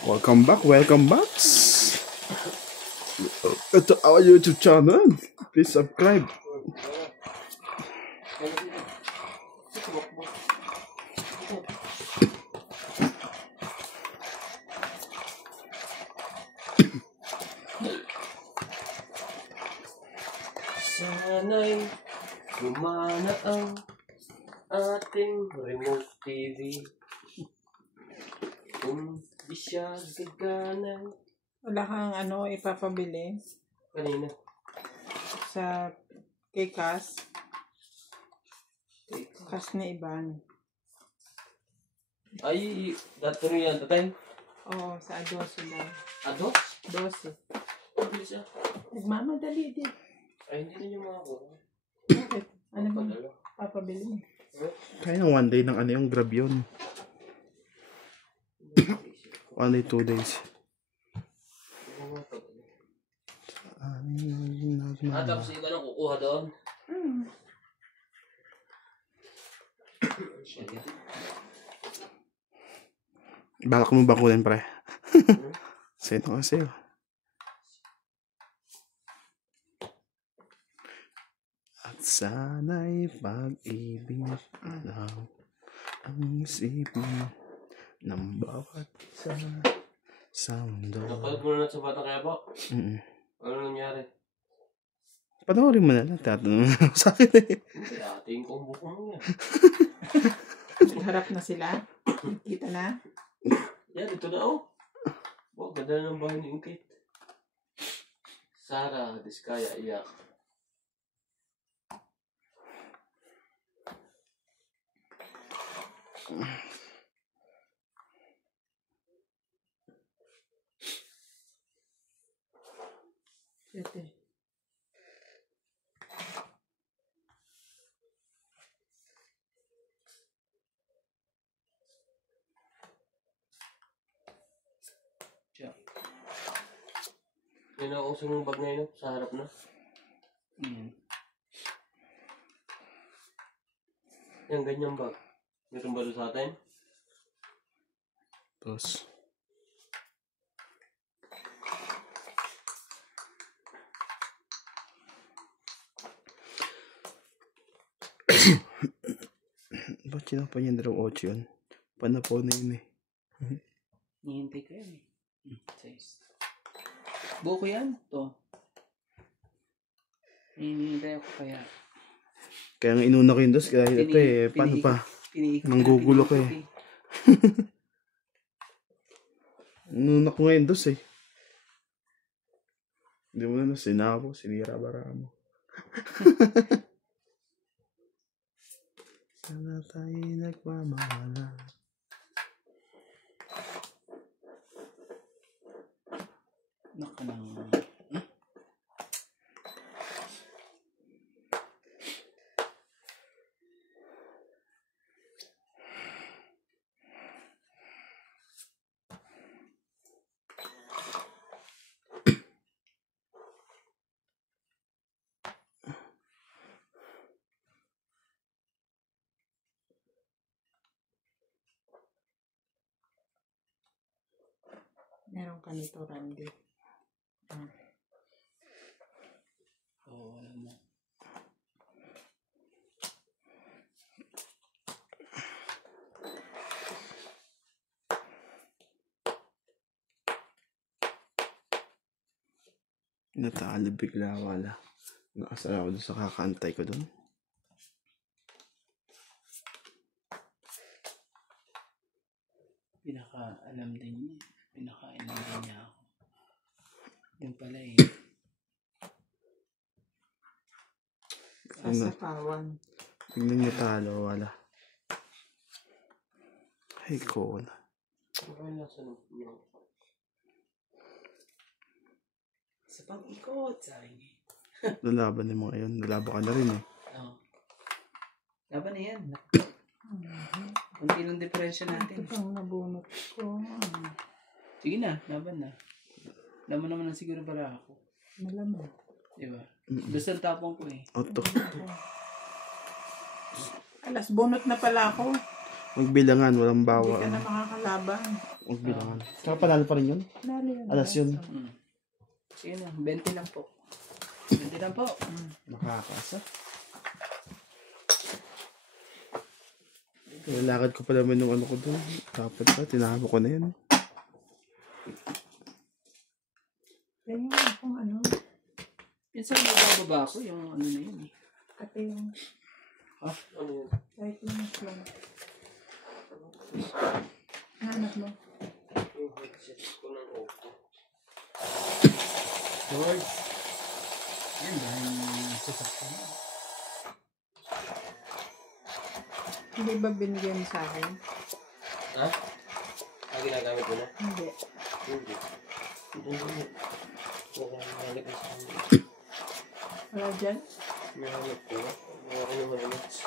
Welcome back, to our YouTube channel. Please subscribe. Sana'y gumana ang ating remote TV. Kung di siya gagana. Wala kang ipapabili Kanina. sa kay Cass ni Iban. Ay, dato rin yan. Tatay. Oo, sa Adoso lang. Ado? 12. Bilis ah. Nagmamadali din. Ay, hindi na niyo makakuha. Bakit? Ano bang Padala. papabili mo? Kaya ng 1 day ng yung grab yun. 1 day, 2 days. Tapos iba nang kukuha doon. Balak mo ba kunin, pre? Sino kasi yun? At sana'y pag-ibig lang ang isipin ng bawat isa sa mundo. Napag mo na sa bata kaya po? Ano nangyari? Panoorin mo na lang. Tatanong sa akin eh. Hindi, ating kong bukong yan. Harap na sila? Kita na? Yan, ito na oh. Wow, ganda na ng bahay ni Inkit. Sara, Diskaya, iyak. Ito. Yan ang usong bag ngayon sa harap na. Yan, ganyang bag. Meron ba doon sa atin? Tapos, ba't sinapa niya 8 yun? Panapo na yun eh. Nihintay ko yan eh. Size. Buo ko yan. Ito. Hinihintay ako kaya. Kaya nga inuna ko yun dos. Kaya ito eh. Paano pa? Manggugulo ko eh. Inuna ko ngayon dos eh. Hindi mo na sinabo. Sinira-bara mo. Sana tayo'y nagmamahala. Naka lang. Meron ka nito, Randy. Oo, alam mo. Natalo bigla wala. Nakasara ako doon sa kakantay ko doon. Pinaka-alam din niya. Pinaka-alam din niya ako. Yung pala eh. Sa kawan. Tingnan niyo talo wala. Ay ko na. Ay, nasa nung. Sa pag-ikot, sabi niya. Lalaban ni mga yun. Lalaban ka na rin eh. Oo. Laban na yan. Kunti ng diferensya natin. Ito pang nabunot ko. Sige na, laban na. Laman naman na siguro para ako. Malaman. Diba? Doon sa tapong ko eh. Auto. Alas, bunot na pala ako. Magbilangan, walang Hindi bawa. ka na makakalaban. Magbilangan. Saka panalo pa rin yun. Lalo yun. Alas yun. Sige na, 20 lang po. 20 lang po. Makakasa. Nalakad ko pa naman yung ano ko doon. Dapat pa, tinama ko na yun. Yan yung kung ano. Minsan nabababa ako yung ano na yun eh. Kasi yung Ano yun? kahit yung lang. Hanap mo. Yung headset ko ng Oppo. George. Yan dahil sasaktan. Hindi ba binigyan mo sa akin? Ha? Ginagamit mo na? Hindi. Hindi. Hindi. Wala nang nalagay sa akin. Wala dyan? Nahanap ko. Wala ko naman minutes.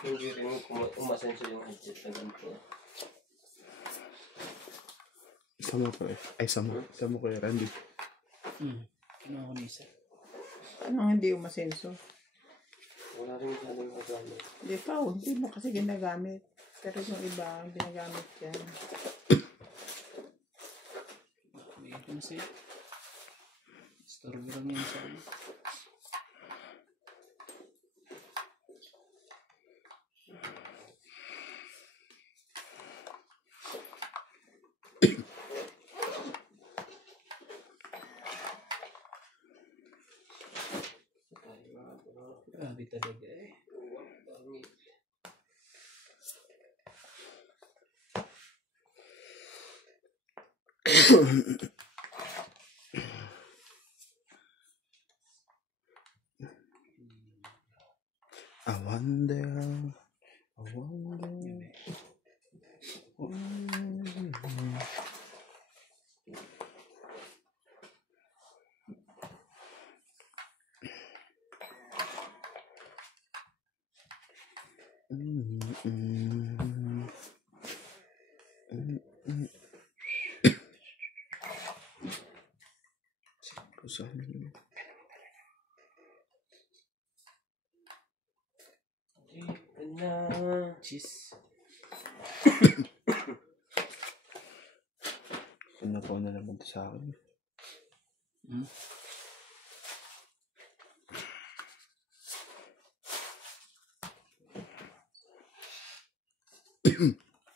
Hindi rin umasenso yung headset na ganito. Sama ko eh. Ay, sama ko eh, Randy. Kinuha ko na isa. Anong hindi umasenso? Wala rin masyadong magamit. Hindi pa, hindi mo kasi ginagamit. Pero yung iba, ang ginagamit yan. May ito na sa'yo. Store mo lang yan sa ano. Grabe talaga eh. I wonder. I wonder. Cheese. Pinapaw na naman ito sa akin.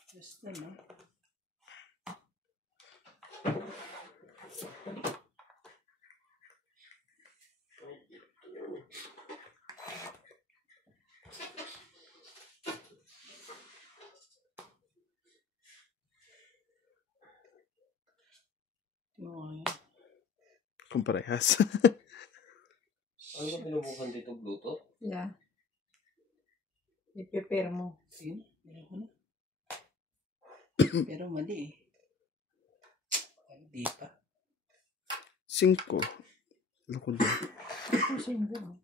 Just na no? Kung parehas. Ano ba pinubukan dito? Bluetooth? Yeah. I-prepare mo. Sige na, meron ko na. Pero mali eh. Hindi pa. 5. Ano ko doon? Kasi hindi mo.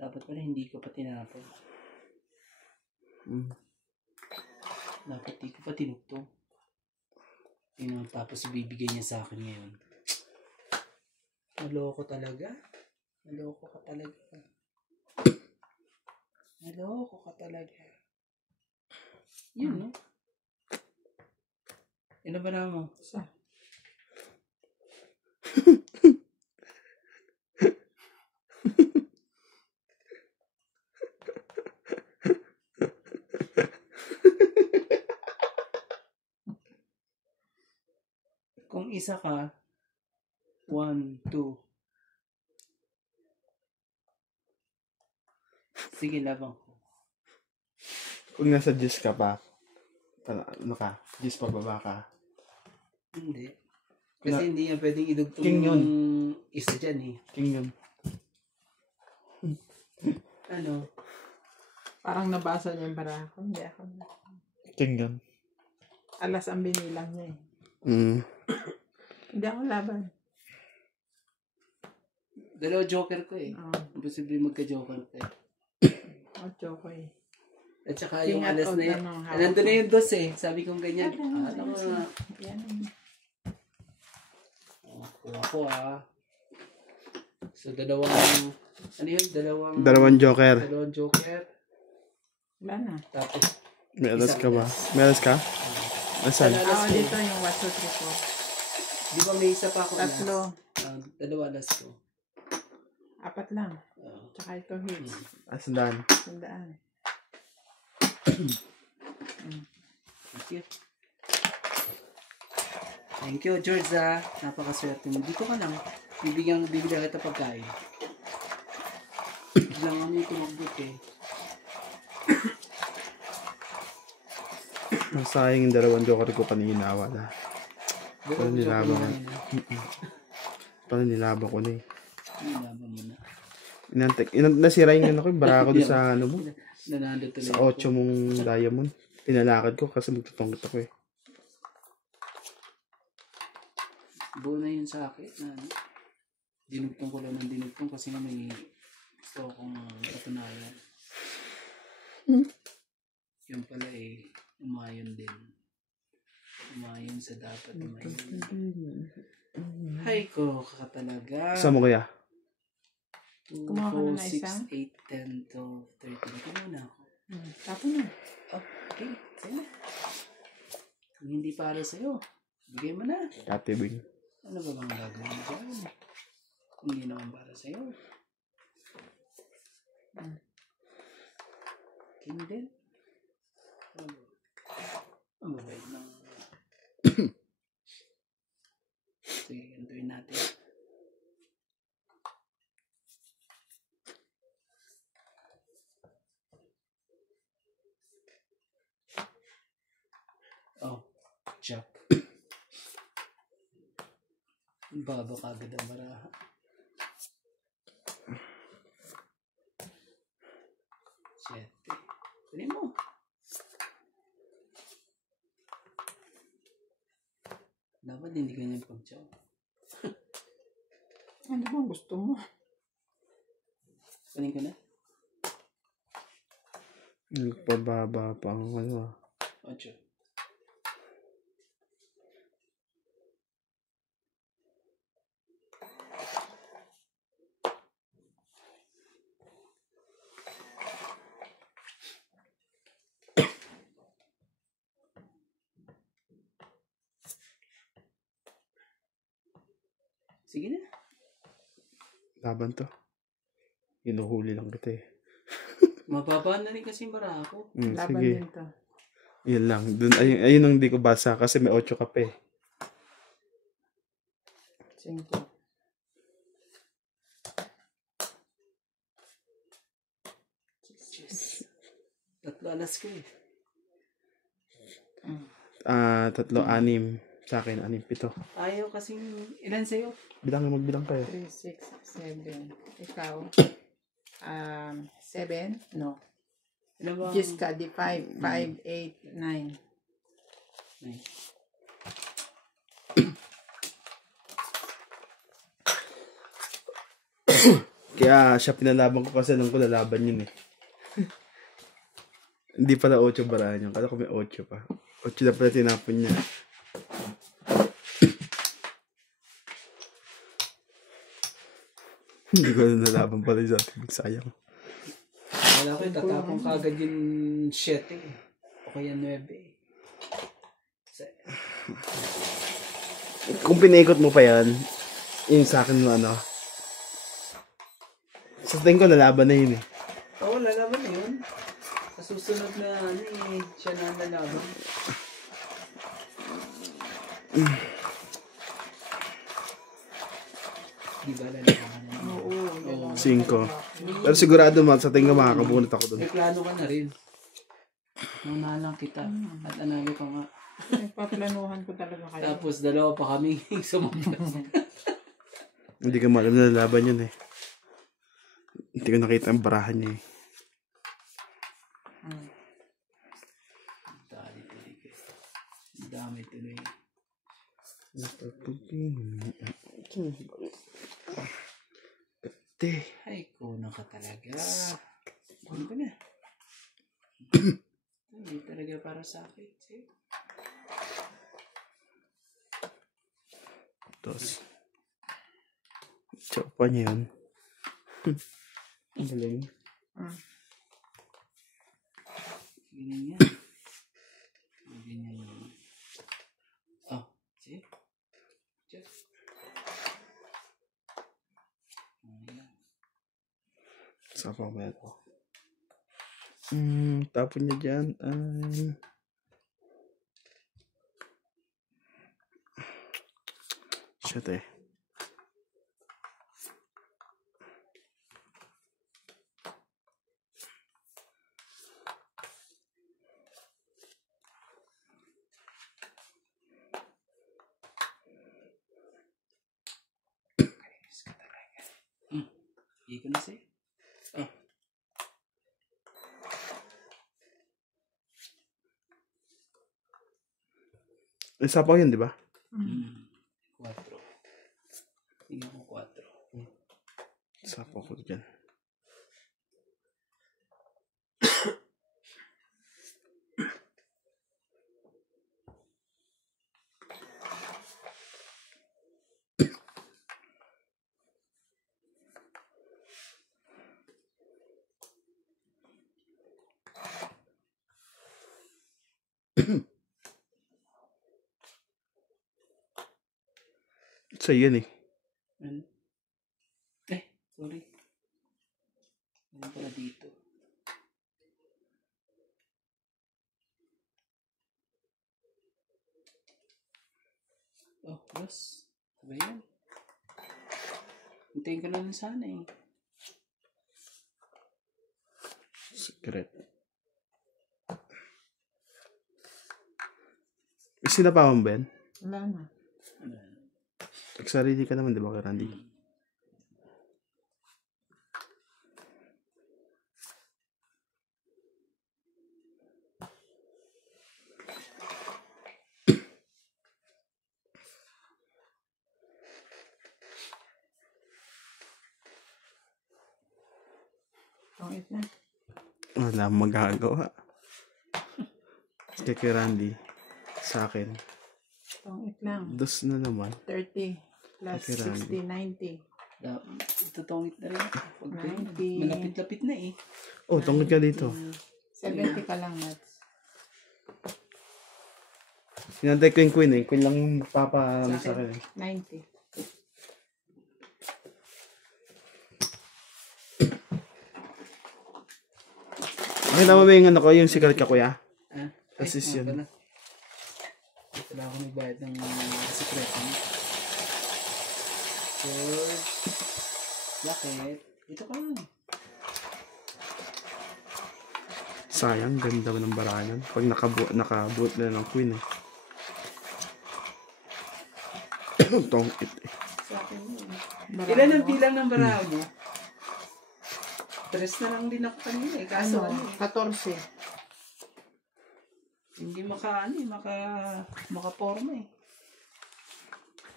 Dapat pala hindi ko pa tinapon. Dapat di ko pa tinugtong. Tingnan, tapos ibibigay niya sa akin ngayon. Naloko talaga. Naloko ka talaga. Naloko ka talaga. Yun, no? Ilan ba na mo? Isa. Kung isa ka, 1, 2. Sige, labang ko. Kung nasa 10 ka pa, ano ka? 10 pa baba ka? Hindi. Kasi hindi yan pwedeng idugtong King yun. isa dyan eh. King yun. Ano? Parang nabasa niya yung barako. Hindi ako. King yun. Alas ang binilang niya eh. Hindi ako laban. Dalawa joker ko eh. Oo. Imposible magka-joker ko eh. Ocho ko eh. At saka King yung at alas old na yun. na nung hawak Nandun na ko. yung dos eh. Sabi kong ganyan. Yan, Alam mo yan, na. yan. Kuha ko ah. So dalawang, ano yun? Dalawang joker. Dalawang joker. Wala na. Tapos, May alas isang ka ba? alas. May alas ka? Asan? Alas ko. Dito yung 1, 2, 3, Di ba may isa pa ako 4. Tatlo. Dalawa alas ko. 4 lang. Tsaka ito hits. Asan? Sandaan. Thank you. Thank you, George ah. Napakaswerte mo. Dito ka lang. Bibigyan kita pagkain. Biglang kami tumagbut eh. Masayang yung dalawang joker ko kanina. Wala. Paano nilaban ko? Paano nilaban ko na eh? Nilaban mo na. Nasira yung ano ko. Bara ko doon sa ano mo. Nanando tuloy Sa 8 mong diamond. Tinalakad ko kasi magtutungkit ako eh. Buo na yun sa akin. Dinugtong ko lang ng dinugtong kasi nga may gusto akong katunayan. Yung pala eh, umayon din. Umayon sa dapat umayon. Hay ko, kakatalaga. Saan mo kaya? 2, Kumuha ka na 4, na isa? 6, 8, 10, 12, 13. Kumuha na ako. Tapos na. Okay, sa'yo na. Kung hindi para sa'yo, bigay mo na. Katibing. Ano ba bang gagawin mo dyan? Kung hindi naman para sa'yo. King din. Ang mabait ng... Sige, gantuin natin. Oh, Jack. Baba kagad ang baraha. Siyete. Kunin mo. Dapat hindi ganyan pag-chow. Ano bang gusto mo? Kunin ko na. Nagpababa pa ang ano ah. 8. Sige na. Laban to. Hinuhuli lang kita eh. Mababa na rin kasi bara ako. Laban Sige. din to. Yun lang. Ayun ang hindi ko basa kasi may 8 ka pa eh. 5. Yes. 3 alas ko eh. 3, 6. Sa akin, 6, 7. Ayaw kasing ilan sa'yo? Magbilang kayo. 3, 6, 7. Ikaw? 7? No. Ilan ba? Just ka, di 5, 5, 8, 9. Nice. Kaya siya pinalaban ko kasi nung ko lalaban yun eh. Hindi pala 8 barahan yun. Kala ko may 8 pa. 8 na pala tinapon niya. Hindi ko na nalaban pala yung ating sayang. Wala ko yung tatapong kagad yung 7 eh. O kaya 9 eh. Kung pinaikot mo pa yan, yun sa akin ano. Sa tingin ko lalaban na yun eh. Oo, lalaban na yun. Sa susunod na ano eh, siya na lalaban. Di ba lalaban na yun? Oo. 5. Pero sigurado sa tingin ko makakabunot ako dun. May plano ka na rin. Naunahan lang kita. At analo ka nga. Paplanuhan ko talaga kayo. Tapos dalawa pa kami sumampas. Hindi ka malam na lalaban yun eh. Hindi ko nakita ang barahan niya eh. Dali tuloy kayo. Dami tuloy. Te. Ay, kuno ka talaga. Kuno ka na. Hindi talaga para sa akin. See? Tapos, tsaka pa niya yun. Ang galing. Ganyan yan. Ganyan yan. Oh, see? Just. Ayan. Sapa ba ito? Tapon niya dyan ay... Shit eh. Hindi ko na sa'yo. Oh. Sapaw yun, di ba? 4. Tingnan ko 4. Sapaw ko dyan. So, yun eh. Ano? Sorry. Ano pala dito? Oh, yes. Ano ba yan? Hintayin ko lang sana eh. Secret. Sinapawan ba yan? Wala na. Nagsarili ka naman, di ba, kay Randy? Pangit na. Wala akong magagawa. Kay Randy. Sa akin. Pangit lang. Dos na naman. 30 plus Okay, Randy. 60, 90. Tutungit na rin. Pag 90. malapit-lapit na eh. Oh, tungkol ka dito. 70 ka lang, Mats. Sinantay ko yung queen eh. Queen lang yung magpapa sa akin eh. 90. Nakita mo ba yung ano ko, yung secret ka, kuya? Ah, Assist yun. Pala. Wala ako nagbayad ng sekreto. George. Bakit? Dito ka lang. Sayang, ganda mo ng barayan. Pag nakabuot na ng queen eh. Tongkit eh. Sa akin yun. Ilan ang bilang ng baraho mo? 3 na lang din ako kanina eh. Kaso Ano? 14. hindi makaporma eh.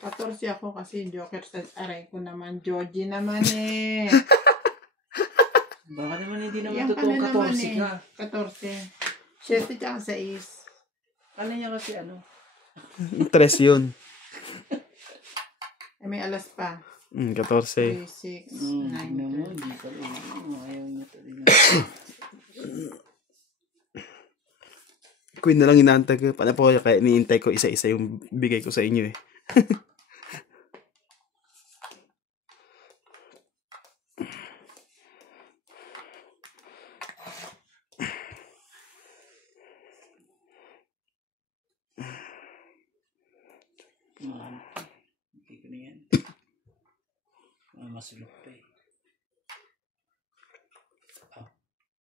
14 ako kasi joker sa aray ko naman. Joji naman eh. Baka naman hindi naman Yan ka totoong na naman 14 ka. 14. 7 tsaka 6. Kala niya kasi ano? Tres yun. May alas pa. 3, 14. 6, Hindi 9, naman, hindi pala. Ayaw niya talaga. Queen na lang inaantay ko. Paano po kaya iniintay ko isa-isa yung bigay ko sa inyo eh. Hindi ko na yan. Masulok pa eh.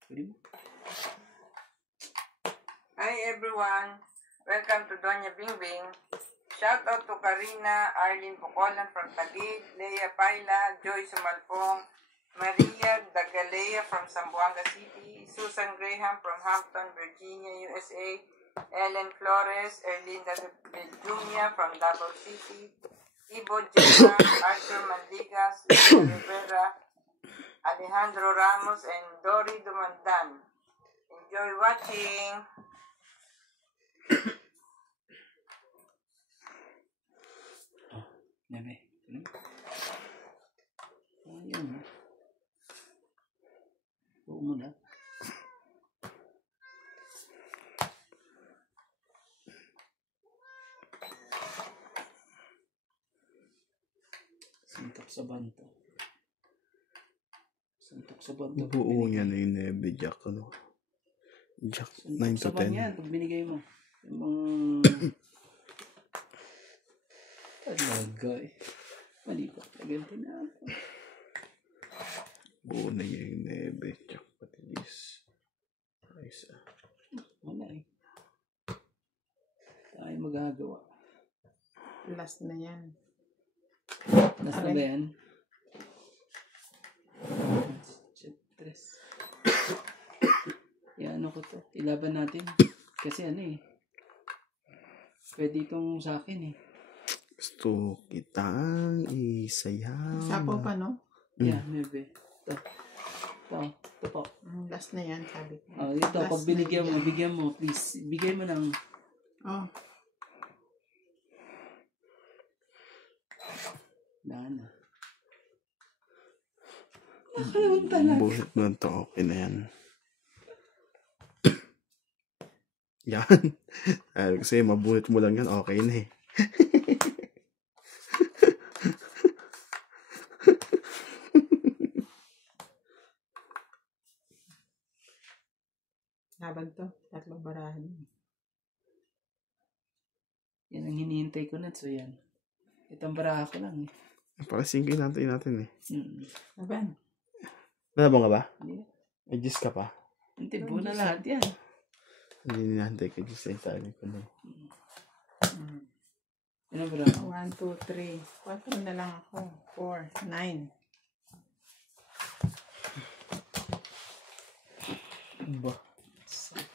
Pwede mo? Hi everyone! Welcome to Doña Bingbing. Shout out to Karina, Arlene Pucolan from Taguig, Leia Paila, Joy Sumalpong, Maria Dagalea from Zamboanga City, Susan Graham from Hampton, Virginia, USA, Ellen Flores, Erlinda Jr. from Davao City, Ibo Jenna, Arthur Mandigas, Lisa Rivera, Alejandro Ramos, and Dory Dumandan. In Enjoy watching. Nebe. Ayun. Buo mo na. Suntok sa banto. Suntok sa banto. Buo niya na yung nebe, Jack. Ano? Jack, 9 to 10. Yan, pag binigay mo. Yung mga... Talaga eh. Mali pa. Ganti na ako. Buo na niya yung nebe, Jack. Patilis. Ayos ah. Wala eh. Tayo magagawa. Last na yan. Last na ba yan? Tres. Yan, ano ko to? Ilaban natin. Kasi ano eh. Pwede itong sa akin eh. Gusto kitang isayaw. Sapo pa, no? Yeah, maybe. Ito. Ito po. Last na yan, sabi ko. Oh, ito. Last Pag binigyan mo, bigyan mo, please. Bigay mo ng... Oh, Daan na. Buhit mo to, okay na yan. Yan. Kasi mabuhit mo lang yan, okay na eh. laban to. Tatlong barahan. Yan ang hinihintay ko na. So yan. Itong baraha ko lang eh. Para singkin natin eh. Laban. Nalabang ka ba? Hindi. May gis ka pa? Hindi, buo na lahat yan. Hindi nahantay ka gis na tayo ko na. Ano baraha? 1, 2, 3. 4 na lang ako. 4, 9. Ba?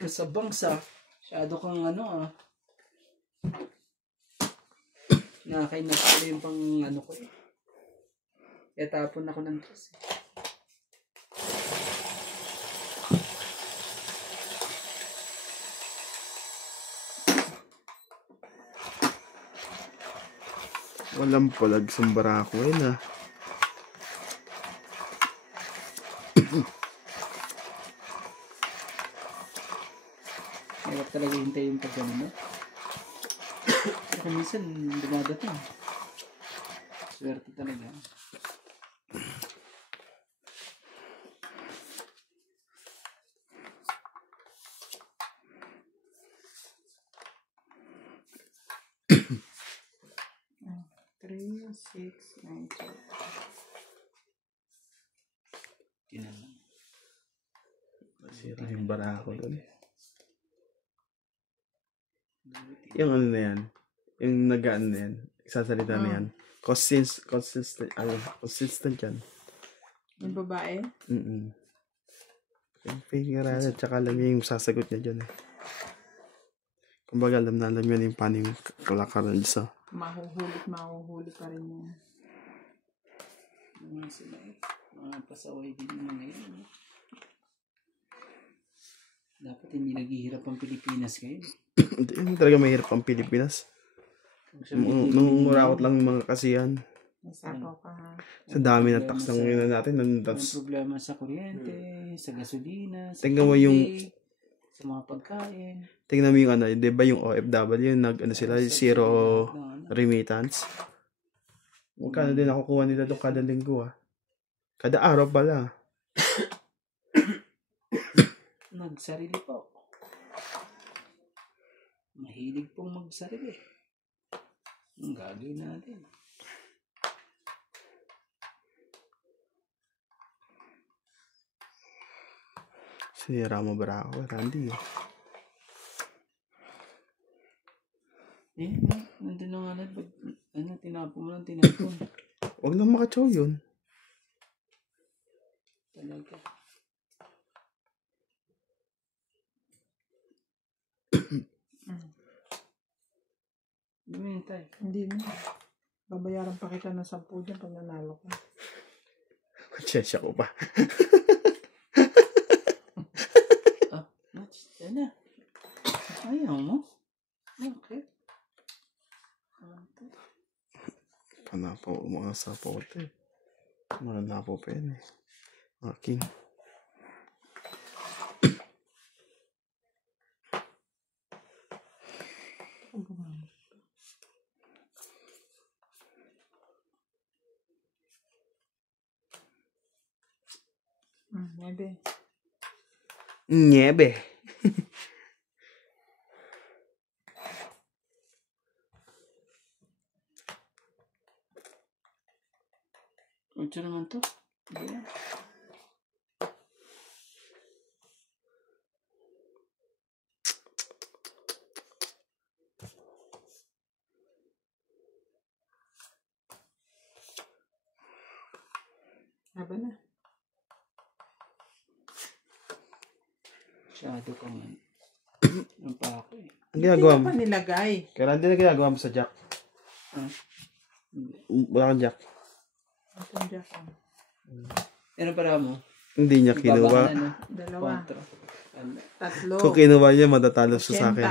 Sa bangsa. Masyado kang ano ah. Nakakainas ko yung pang ano ko eh. Kaya tapon ako ng tres eh. Walang palag sa barako yun ah. Hirap talaga hintay yung pag ano. Pero minsan dumadating. Swerte talaga. Three, 6, 9, 12. Kinala. Masira yung barako doon. Yung ano na yan. Yung nagaan na yan. Isasalita na yan. Consistent yan. Yung babae? Yung finger at saka alam niya yung sasagot niya dyan eh. Kumbaga alam niya yung paano yung kalakaran sa Mahuhuli pa rin yan. Mga sila eh. Mga pasaway din naman ngayon. Dapat hindi naghihirap ang Pilipinas ngayon. Hindi talaga mahirap ang Pilipinas. Nung murakot lang yung mga kasihan. Nasapaw ka ha. Sa dami ng tax ng ina natin. May problema sa kuryente, sa gasolina, sa Tingnan mo yung tubig, sa mga pagkain. tingnan mo yung ano, di ba yung OFW, sila, zero remittance. Magkano din nakukuha nila doon kada linggo ah. Kada araw pala. Nagsarili po. Mahilig pong magsarili. Ang gagawin natin. Sinira mo ba ako, Randy? Nandun na nga lang. Tinapon mo lang, tinapon. Huwag lang makachow yun. Talaga. Lumintay. Hindi na. Babayaran pa kita ng 10 dyan pag nanalo ko. Matsesya ko pa. mga sapote. Mga napo pa yan eh. Aking. Maybe. Niebe. Ocho naman to. Ba yan? Haba na. Masyado kang ang pa ako eh. Ang ginagawa mo? Hindi pa nilagay. Kailan din na ginagawa mo sa jack? Ah, hindi. Wala kang jack. Itong jack. Ano para mo? Hindi niya Ibaba kinuha. ka na, no? Dalawa. Kontra. Ano? Tatlo. Kung kinuha niya, matatalo siya sa 80. akin.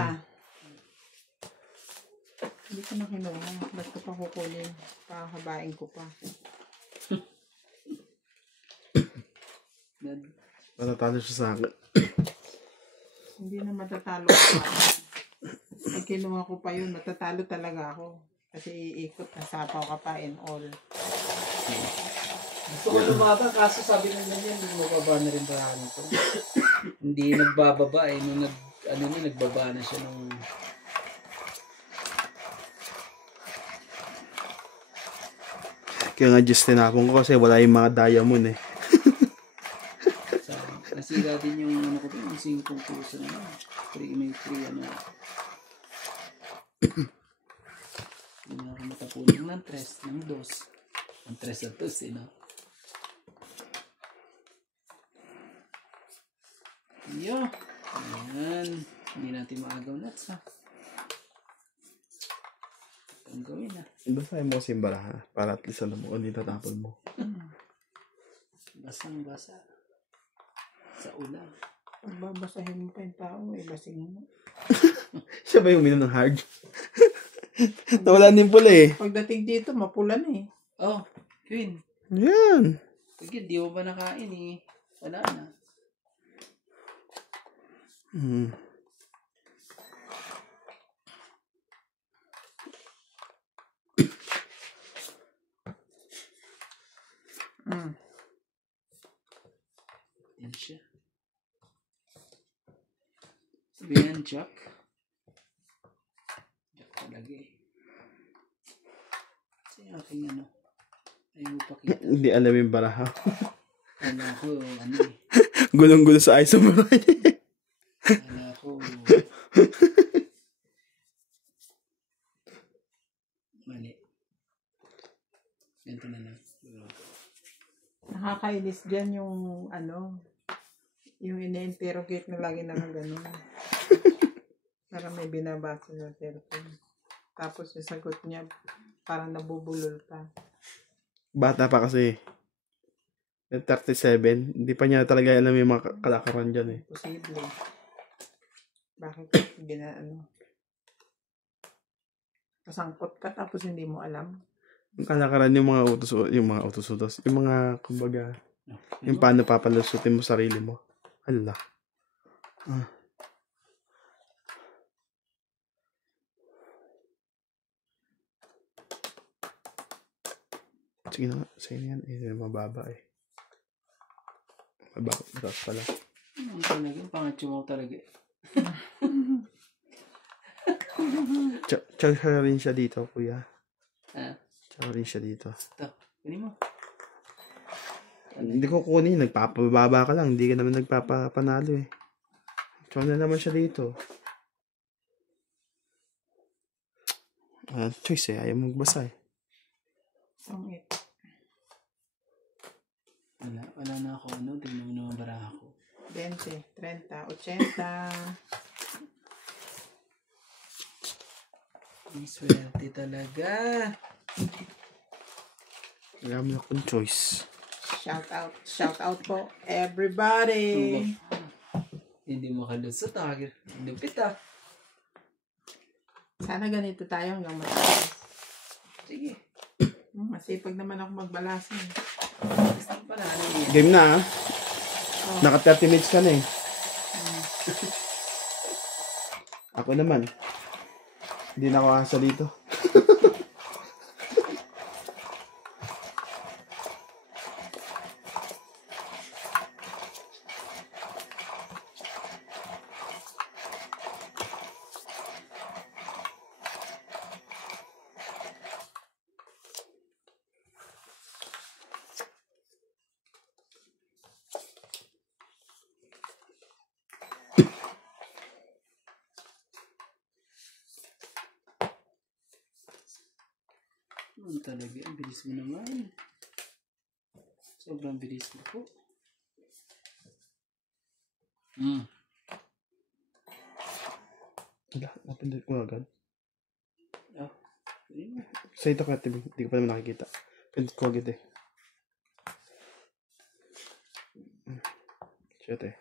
Hindi ko na kinuha. Ba't ko pa kukunin? Pahabain ko pa. Matatalo siya sa akin. Hindi na matatalo ko. Pag kinuha ko pa yun, matatalo talaga ako. Kasi iikot na sapaw ka pa and all. Gusto ko lumaba, kaso sabi ng ganyan, mababa na rin para nito. Hindi nagbababa eh. Nung nagbaba na siya nung... Kaya nga just tinapon ko kasi wala yung mga diamond eh. Nasira din yung ano ko din, yung 5 puso na yun. May 3 ano. Hindi na ako matapunan ng 3, ng 2. Ng 3 at 2 eh, no? Yo! Ayan. Hindi natin maagaw nuts, ha? Ito ang gawin, ha? Basahin mo kasi yung baraha para at least alam mo kung hindi tatapon mo. Basang-basa. Sa ulan. Pag babasahin mo pa yung tao, lasing mo. Siya ba yung uminom ng hard? Nawala din pula eh. Pagdating dito, mapula na eh. Oh, Queen. Yan. Sige, di mo ba nakain eh? Wala na. Hmm. Yan siya. Sabi yan, Jack. Jack talaga eh. Kasi aking ano. Ayaw mo pakita. Hindi alam yung baraha. Kala ko, ano eh. Gulong-gulo sa ice samurai. Kala ko. Mali. Ganito na lang. Nakakainis dyan yung ano, yung ina-interrogate na lagi na gano'n. Para may binabasa sa cellphone. Tapos yung sagot niya, parang nabubulol pa. Bata pa kasi. 37. Hindi pa niya talaga alam yung mga kalakaran dyan eh. Posible. Bakit ano? Kasangkot ka tapos hindi mo alam. Yung kalakaran yung mga utos-utos. Yung mga, kumbaga, yung paano papalusutin mo sarili mo. Allah. Ah. Sige na nga. Sige na yan. Eh, mababa eh. Mababa. Mataas pala. Ano talaga? Pangatyo mo talaga eh. Tsaka rin siya dito, kuya. Ha? Tsaka rin siya dito. Ito. Kunin mo. Hindi ko kunin. Nagpapababa ka lang. Hindi ka naman nagpapapanalo eh. Tsaka na naman siya dito. Choice eh. Ayaw magbasa eh. Pangit. Wala na ako ano. Tingnan mo naman baraha ko. 20, 30, 80. Ang swerte talaga. Wala mo na akong choice. Shout out po everybody. Hindi mo kalusot. Lupit ah. Sana ganito tayo hanggang mataas. Sige. Masipag naman ako magbalasin. Gusto ko pala, ano yun? Game na, ah. Oh. Naka 30 minutes ka na, eh. Ako naman. Hindi na ako asa dito. Talaga, ang bilis mo naman. Sobrang bilis mo po. Wala, napindot ko agad. Ah, ayun. Sa ito ka, TV. Hindi ko pa naman nakikita. Pindot ko agad, eh. Shit, eh.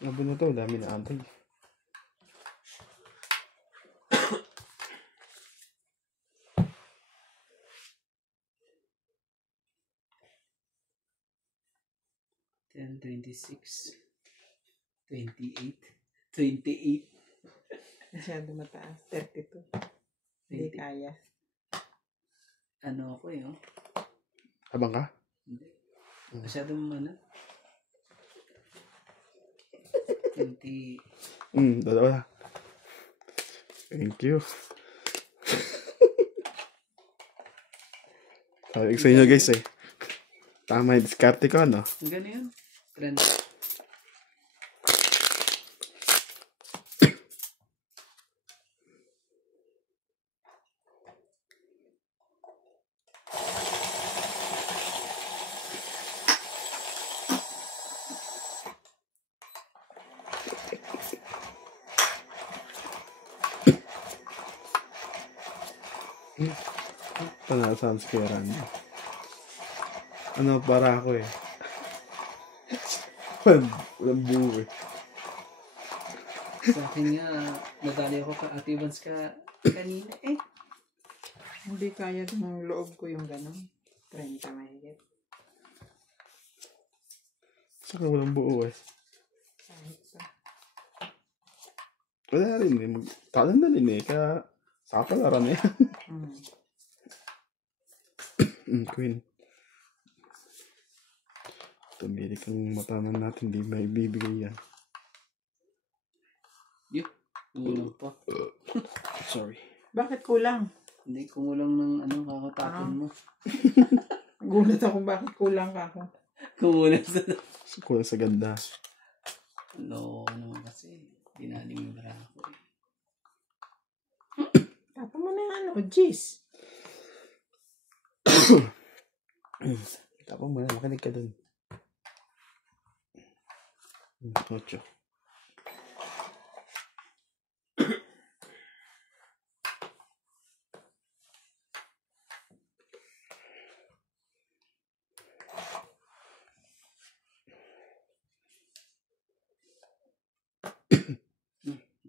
Labo na to, dami na antay. Ten, 26, 28, 28. Masyado mataas. 32. Hindi kaya. Ano ako eh, oh? Habang ka? Hindi. Masyadong ano? 20. Dalawa. Thank you. Sabi ko sa inyo guys, eh. Tama yung diskarte ko, no? Ang gano'n yun? Trend. Panasan sa kaya Randy. Ano, para ako, eh. Walang buo, eh. Sa akin nga, nadali ako ka Ate Vance ka kanina eh. Hindi kaya ng loob ko yung gano'n. 30 mahigit. Saka walang buo, eh. Kahit pa. Wala rin, eh. Talan na rin, eh. Kaya, saka palaran, eh. Queen. Tumili kang mataman natin, di may bibigay yan. Kumulang pa. Sorry. Bakit kulang? Hindi, kumulang ng ano, kakatapon mo. Gulat ako bakit kulang ka ako. Kumulang sa... Kulang sa ganda. ano kasi, dinaling yung bara ko eh. Tapos mo na yung ano, jeez. Tapos mo na, makinig ka dun. 8.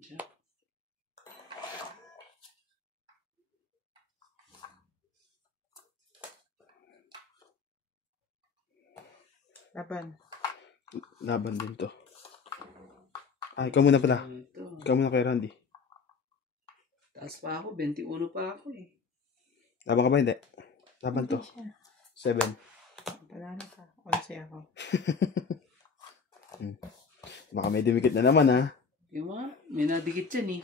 Diyan. Laban din to. Ikaw muna pala. Ito. Ikaw muna kay Randy. Taas pa ako, 21 pa ako eh. Laban ka ba? Hindi. Laban to. 7. Panalo ka. 11 ako. Baka may dumikit na naman, ha? Yung mga, may nadikit yan eh.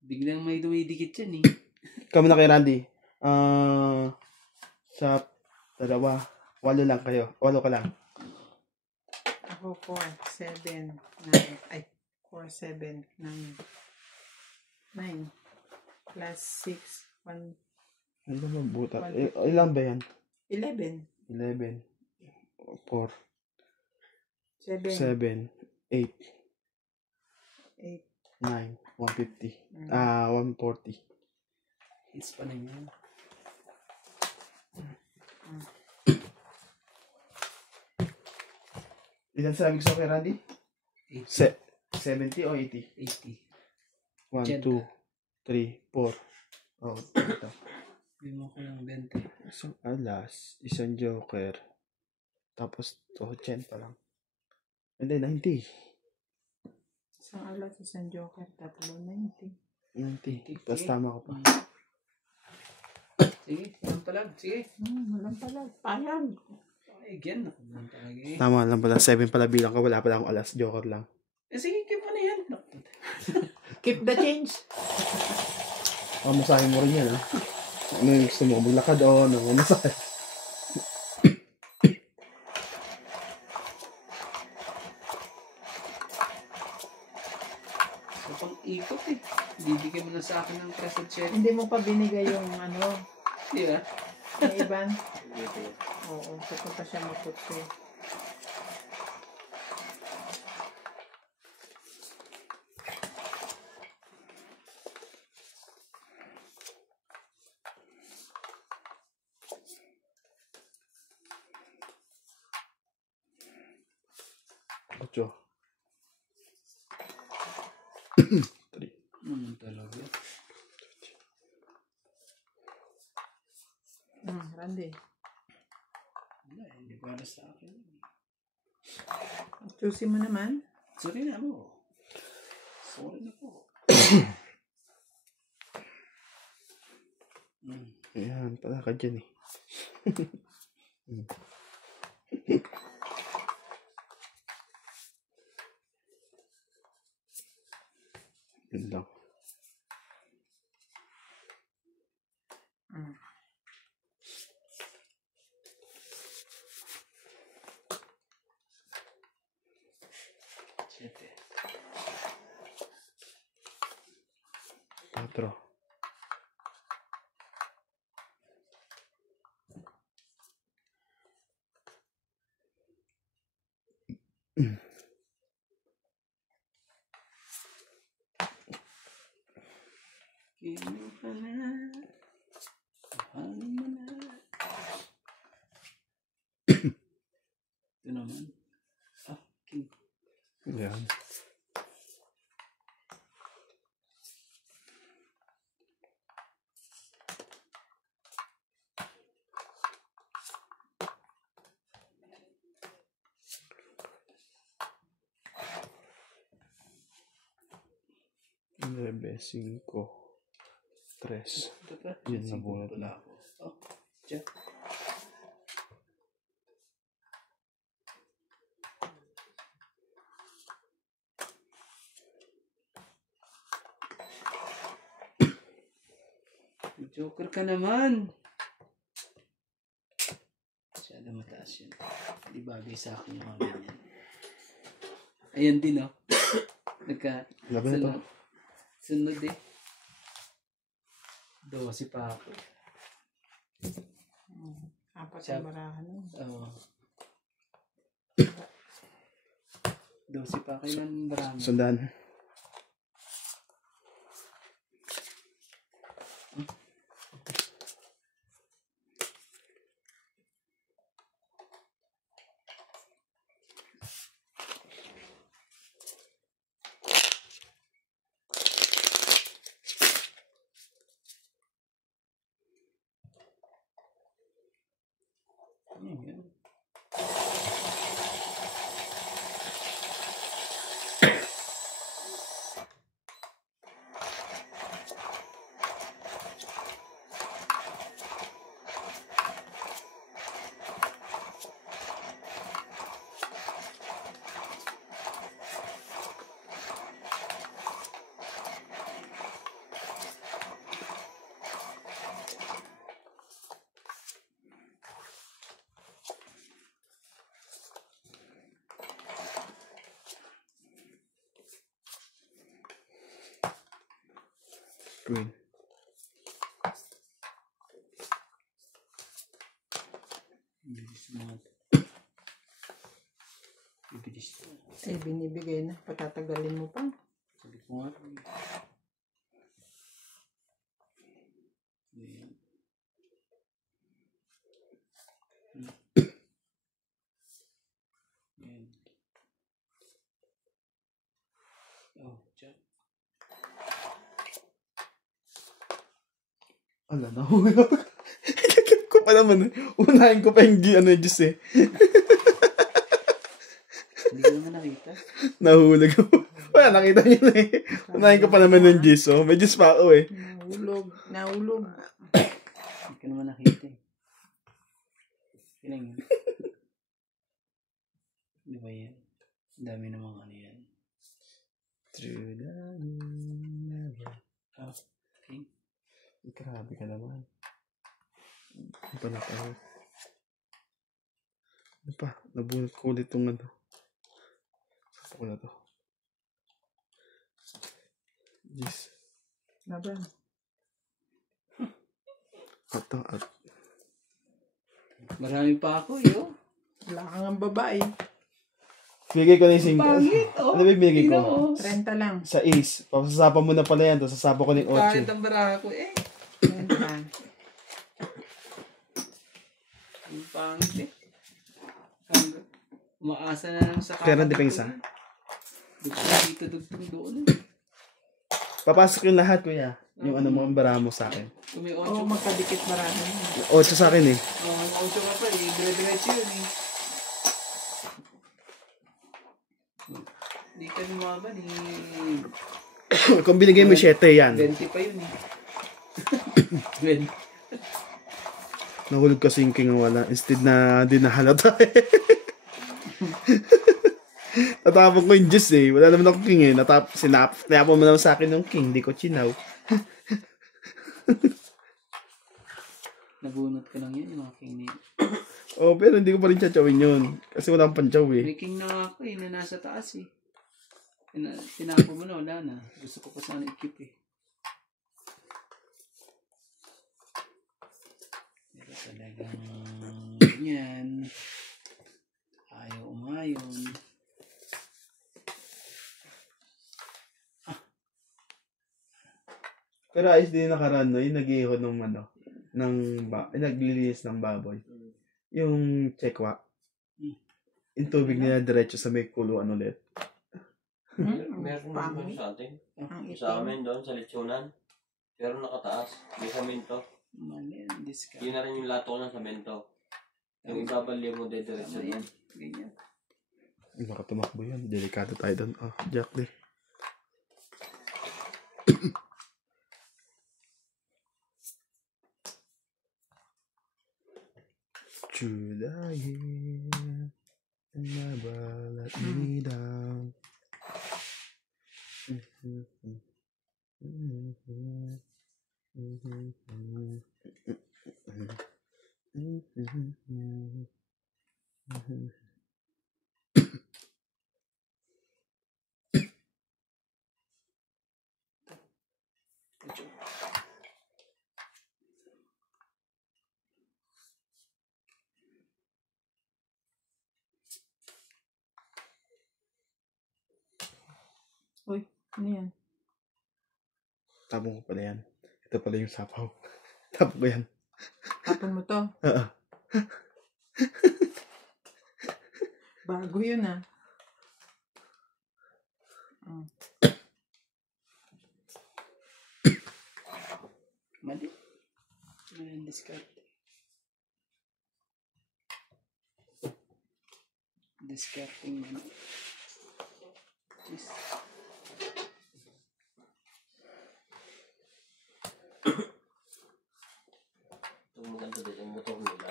Biglang may dumidikit yan eh. Ikaw muna kay Randy. Sa 2, 8 lang kayo. 8 ka lang. Ako 4, 7, 9. Ay, 4, 7, 9. 9. Plus 6, 1, Ano ba buta? Ilan ba yan? 11. 11. 4. 7. 7. 8. 8. 9, 150. Mm. 140. Hits pa na yun. Ilan sabi ko sa kay Randy? 80. 70 o 80? 80. 1, Genta. 2, 3, 4. Oh, ito. Bimo ko lang 20. Isang alas, isang joker. Tapos, 80 lang. Hindi, 90. Isang alas, isang joker, tatlo 90. 90. Tapos tama ko pa. Sige, walang palag. Sige. Walang pala. Payag. Ay, again. Ako naman talaga eh. Tama lang pala. 7 pala bilang ko. Wala pala akong alas. Joker lang. Eh, sige, keep mo na yan. Keep the change. Masahin mo rin yan, ha? Ano yung gusto mo? Maglakad o ano? Masahin. So, pang ikot eh. Bibigyan mo na sa akin ng crescent shell. Hindi mo pa binigay yung ano, Di ba? yung iban. Oo, pupunta siya maputsi. Ocho. 3. Naman talaga. Randy. Wala, hindi para sa akin. Choosy mo naman. Sorry na mo. Sorry na po. Ayan, pala ka dyan eh. Yun lang. Siyete. 4. Kinuha na. Kuhanin mo na. Ito naman. King. Ayan. Nueve, 5, 3. Ito pa. Yan, Sige, nabunot wala na. ako. Oh, Jack. Joker ka naman. Masyado mataas yun. Hindi bagay sa akin yung mga ganyan. Ayan din oh. Laban na to. Sunod eh. 12 pa ako. Apat Siya- ang barahan mo. Oo. 12 pa kayo ng marami. Sundan. Ayan. Queen. Bilis mo. Bilis mo. Eh, binibigay na. Patatagalin mo pa. Sabi ko ko nga. Ayan. Ayan. Oh, check. Ala, nahulog. Nagkip ko pa naman. Unahin ko pa yung ano yung juice eh. Hindi ko naman nakita. Nahulog ako. Wala, nakita niyo na eh. Unahin ko pa naman yung juice. Oh. May juice pa ako eh. Nahulog. Hindi ko naman nakita eh. Ilang yun? Di ba yan? Ang dami namang ano yan. True love. Ah, okay. Grabe ka naman. Ano pa na tayo? Ano pa? Nabunot ko ulit itong ano. Saan ko na to? Jeez. Laban. At. Marami pa ako, yo. Wala kang ang babae. Bigay ko na yung 5. Pangit, oh. Ano ba yung binigay ko? Tingnan mo. 30 lang. Sa Ace. Pasasapan mo na pala yan. Tapos sasapa ko ng 8. Pangit ang bara ko, eh. 30. Ang pangit, eh. Umaasa na lang sa Kaya di pa isa. Dugtong dito, dugtong doon. Papasok yung lahat, kuya. Yung ano mo, ang bara mo sa akin. Kung may 8 Oo, magkadikit marami. 8 sa akin eh. may 8 ka pa, eh. Dire-diretso yun, eh. Hindi ka lumaban, eh. Kung binigay mo 7 yan. 20 pa yun, eh. 20. Nahulog kasi yung king ang wala. Instead na di nahalata eh. Natapon ko yung juice eh. Wala naman ako king eh. Sinapon mo naman sa akin yung king. Di ko chinaw. Nabunot ka lang yun, yung mga king niya. Oh, pero hindi ko pa rin chachawin yun. Kasi wala akong panchaw eh. May king na ako, eh, na nasa taas, eh. Tinapo mo na, wala na. Gusto ko pa sana i-keep, eh. Pero talagang ganyan. Ayaw umayon. Pero ayos din yung nakaraan no. Yung nag-iho ng ano. Naglilinis ng baboy. Yung chekwa. Yung tubig nila diretso sa may kuluan ulit. Meron naman sa atin. Ang Sa itim. amin doon, sa lechonan. Pero nakataas. May samento. Mali ang discount. Yun na rin yung lato ng samento. Yung ibabalya mo diretso Tama yan. doon. Ganyan. Baka tumakbo yun. Delikado tayo doon. Oh, Jack di. Judahin nabalat nidang. Uy, ano yan? Tapon ko pala yan. Ito pala yung sapaw. Tapon ko yan. Tapon mo to. Bago yun ah. Mali. Mali ang discount. Discarding ano. Yes. Ito maganda din yung motor nila.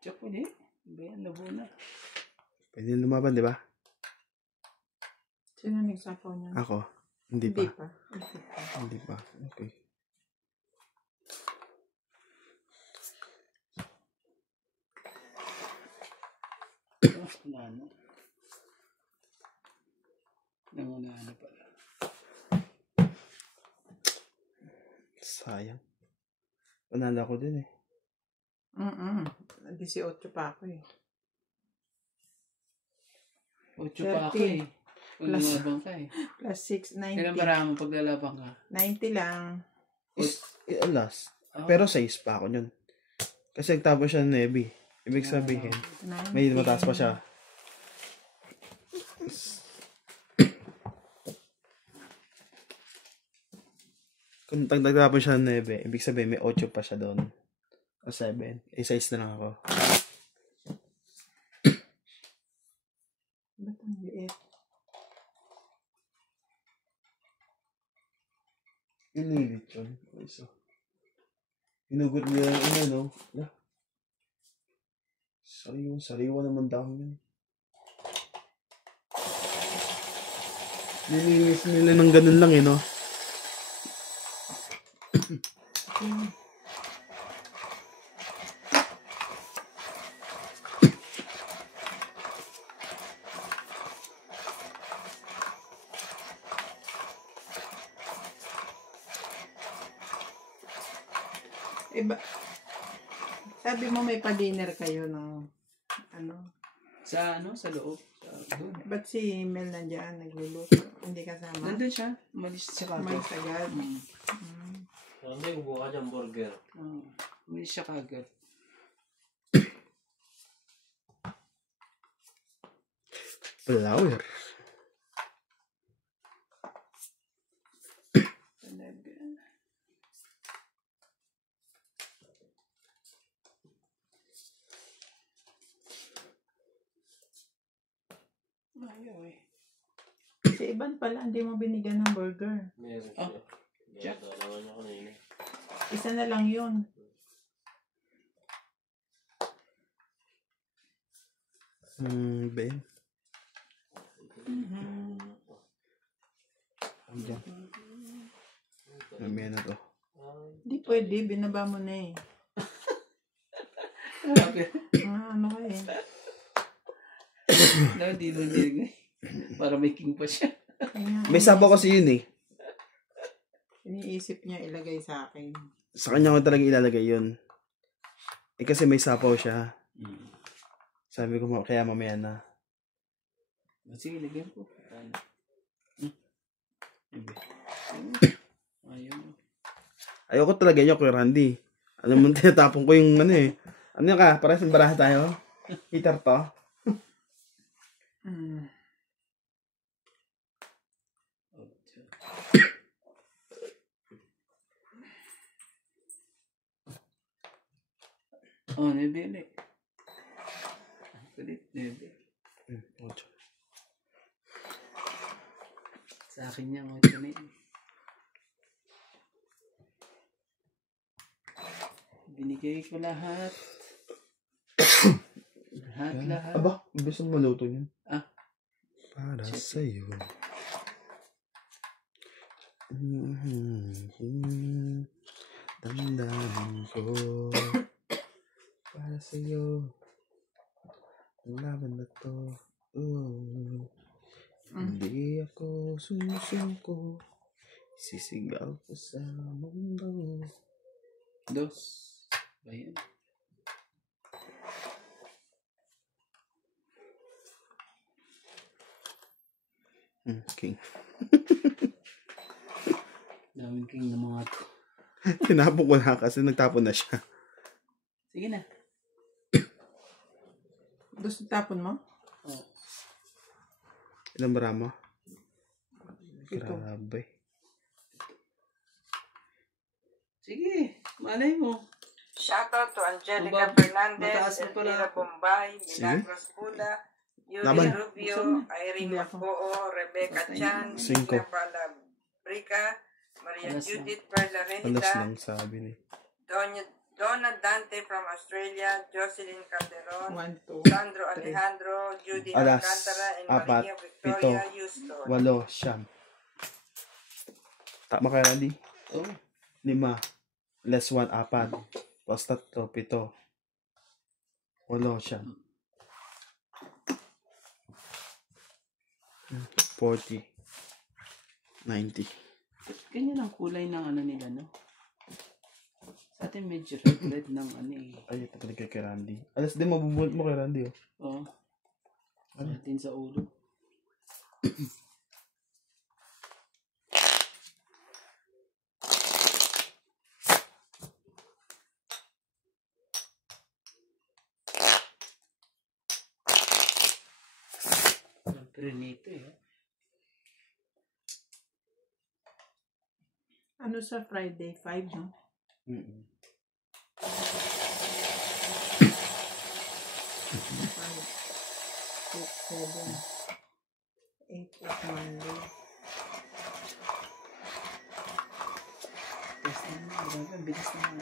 Check mo din. Bayan, labo na. Pwede lumaban, di ba? Sino nagsapaw niya? Ako. Hindi pa. Hindi pa. Hindi pa. Okay. Wala na. Wala na pala. Sayang. Panala ko din eh. 18 pa ako eh. 8 pa ako eh. Kung lumabang ka eh. Plus 6, 90. Kailan marami paglalabang ka? 90 lang. Last. Oh. Pero 6 pa ako yun. Kasi nagtapos siya ng Navy. Ibig sabihin, 90. may mataas pa siya. Kung nagtapos siya ng Navy, ibig sabihin may 8 pa siya doon. O 7. Eh, 6 na lang ako. Ba't ang liit? Inilit yun. Isa. Inugot niya yung ano, no? Na. Sariwa naman dami yun. Nilinis nila ng ganun lang, no? Iba. Sabi mo may pa-dinner kayo ng ano? Sa ano? Sa loob? Sa doon. Ba't si Mel nandiyan nagluluto? Hindi kasama? Nandun siya. Umalis siya May kagad. sagad. Mm. May buka dyan burger. Umalis siya kagad. Flower. Talaga. Ayaw eh. Si Ivan pala, hindi mo binigyan ng burger. Meron Ah, siya. Jack. Dalawa niya kanina. Isa na lang yun. Ben. Andiyan. Mamaya na to. Hindi pwede, binaba mo na eh. Ano ka eh. No, di mo nilagay. Para may king pa siya. Kaya, May sabaw kasi yun eh. iniisip niya ilagay sa akin. Sa kanya ko talaga ilalagay yun. Eh kasi may sapaw siya. Sabi ko kaya mamaya na. Sige, lagyan ko. Ayaw. Ayoko talaga niya, Kuya Randy. Alam mo, tinatapon ko yung ano eh. Ano ka? Parang sa baraha tayo? Heater to? Oh, nebele. Kulit, nebe. Ocho. Sa akin yan, 8 na yun. Binigay ko lahat. Lahat. Aba, ibig mong maluto yun. Ah. Para sa'yo. Damdamin ko. Para sa'yo. Ang laban na to. Hindi ako sumusuko. Sisigaw ko sa mundo. 2. Ayan. King. Daming king ng mga to. Tinapon ko na kasi nagtapon na siya. Sige na. Gusto tapon mo? Oh. Ilang bara mo? Ito. Grabe. Sige, malay mo. Shoutout to Angelica Mataas Fernandez, na pala Elvira ako. Bombay, Sige. Milagros Pula, Yuri Laban. Rubio, Irene Hindi ako. Macboo, Rebecca Chan, Cinco. Ina Palabrica, Maria Alas Judith Perla Alas Rehita, lang sabi ni. Donna Dante from Australia, Jocelyn Calderon, 1, 2, Sandro Alejandro, Judy Alas, Alcantara, and apat, Maria Victoria pito, Houston. 8, siyam. Tama ka Randy? Oh. 5. Less 1, 4. Plus 3, 7. 8, siyam. 40. 90. Ganyan ang kulay ng ano nila, no? Sa atin medyo red ng ano eh. Ay, ito talaga kay Randy. Alas din, mabubulot mo kay Randy, oh. Oo. Ano? Atin sa ulo. Siyempre nito eh. Ano sa Friday? 5, no? Mm-mm. 5, 6, 7, 8 at Monday. Best naman. Grabe, bilis naman.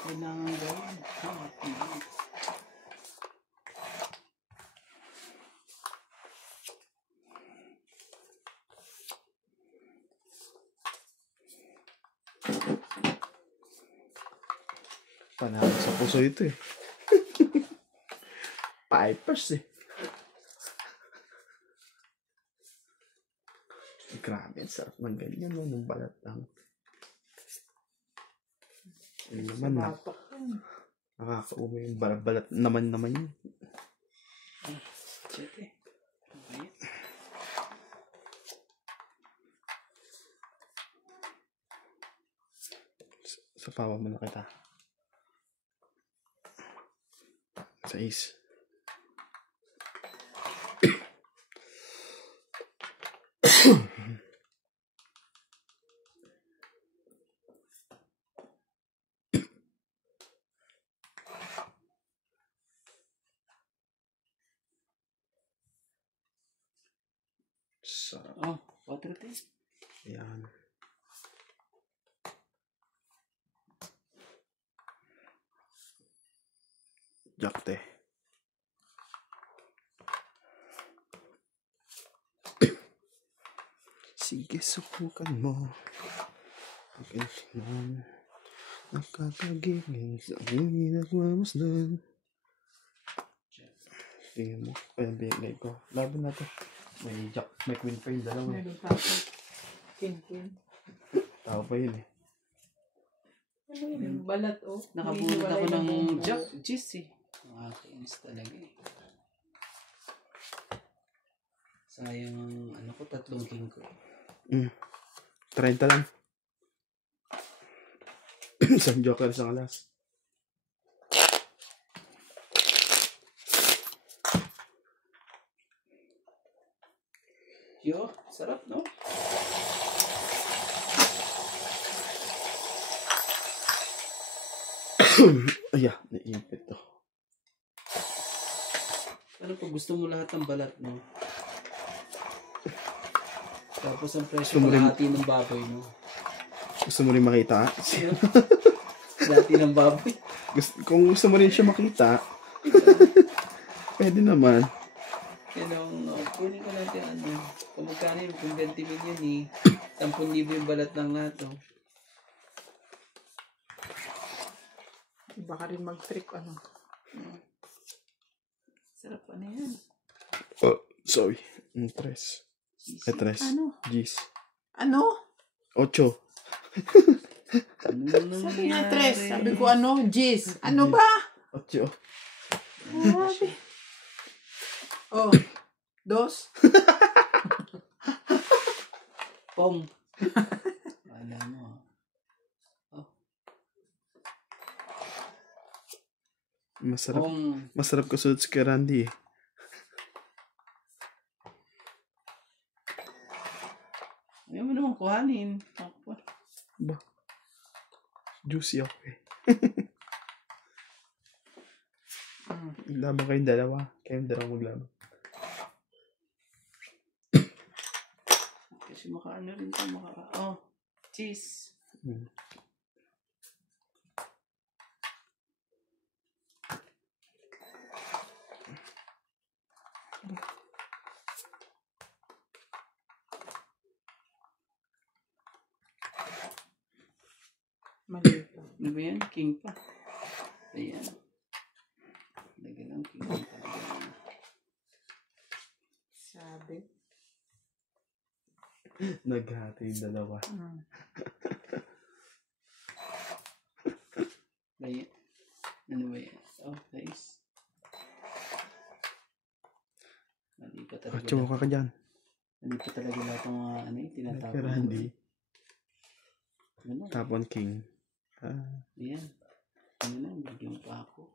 Kailangan gawin. Panalo sa puso ito eh. Pipers eh. Grabe, ang sarap ng ganyan, no? Nung balat lang. Yun naman, Batok yun. nakakaumay yung balat naman yun. Siyete. Okay. Sa pawa mo na kita. 6. Sarap. Oh, water taste. Ayan. Jakte. Sige, subukan mo. Pag-ilan, nakakagiging sa amoy nagmamasdan. Tingin mo, kaya binigay ko. Laban na to. May queen pa yung dalawa. Meron pa ako. Kin. Tao pa yun eh. Ano yun? Balat, oh. Nakabunod ako Hinihiwalay ng buong jack. buo. Jeez eh. Nakakainis talaga eh. Sayang ang ano ko, 3 king ko. 30 lang. Isang joker sa alas. Yo, sarap no? Aya, naiipit to. Ano pag gusto mo lahat ng balat no? Tapos ang presyo Gusto mo rin- kalahati ng baboy no? Gusto mo rin makita? Kalahati ng baboy. Kung gusto mo rin siya makita, pwede naman. Yan ang kunin ko natin ano. Kung magkano yun, kung 20 million eh. 10,000 yung balat ng lahat oh. Baka rin mag-trick, ano. Sarap ano yan. Oh, sorry. 3. Eh, 3. Ano? Gis. Ano? 8. Ano Sabi nga, Tres. Sabi ko, ano? Jis. Ano ba? 8. Grabe. Oh. 2. Pong. Wala mo. Masarap. Pong. Masarap kasunod si Randy eh. Ayaw mo naman kuhanin. Ako. Ba? Juicy ako eh. Laban kayong dalawa. Kayong dalawa maglaban. Kasi makaano rin ito. Oh. Cheese. Mali ito. Ano ba yan? King pa. Ayan. Lagyan ng king. Naghati yung dalawa. Ay, ano ba yan? Oh, nice. Mali pa talaga. Tsumuka ka dyan. Mali pa talaga lahat ng mga ano yung tinatapon. Kaya Randy. Ano? Tapon king. Ayan. Ano na, bigyan pa ako.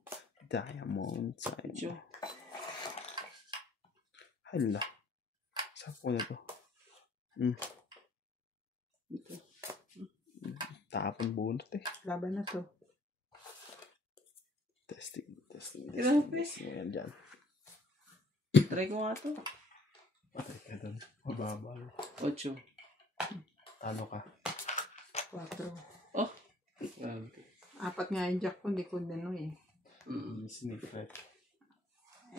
Diamond sign. Medyo. Hala. Saan ko na to? Ito. Tapon bunot eh. Laban na to. Testing. Grabe. Ayan dyan. Try ko nga to. Patay ka doon. Mababa. 8. Talo ka. 4. Oh. Grabe. 4 nga yung jack ko, hindi ko dano eh. Sinipret.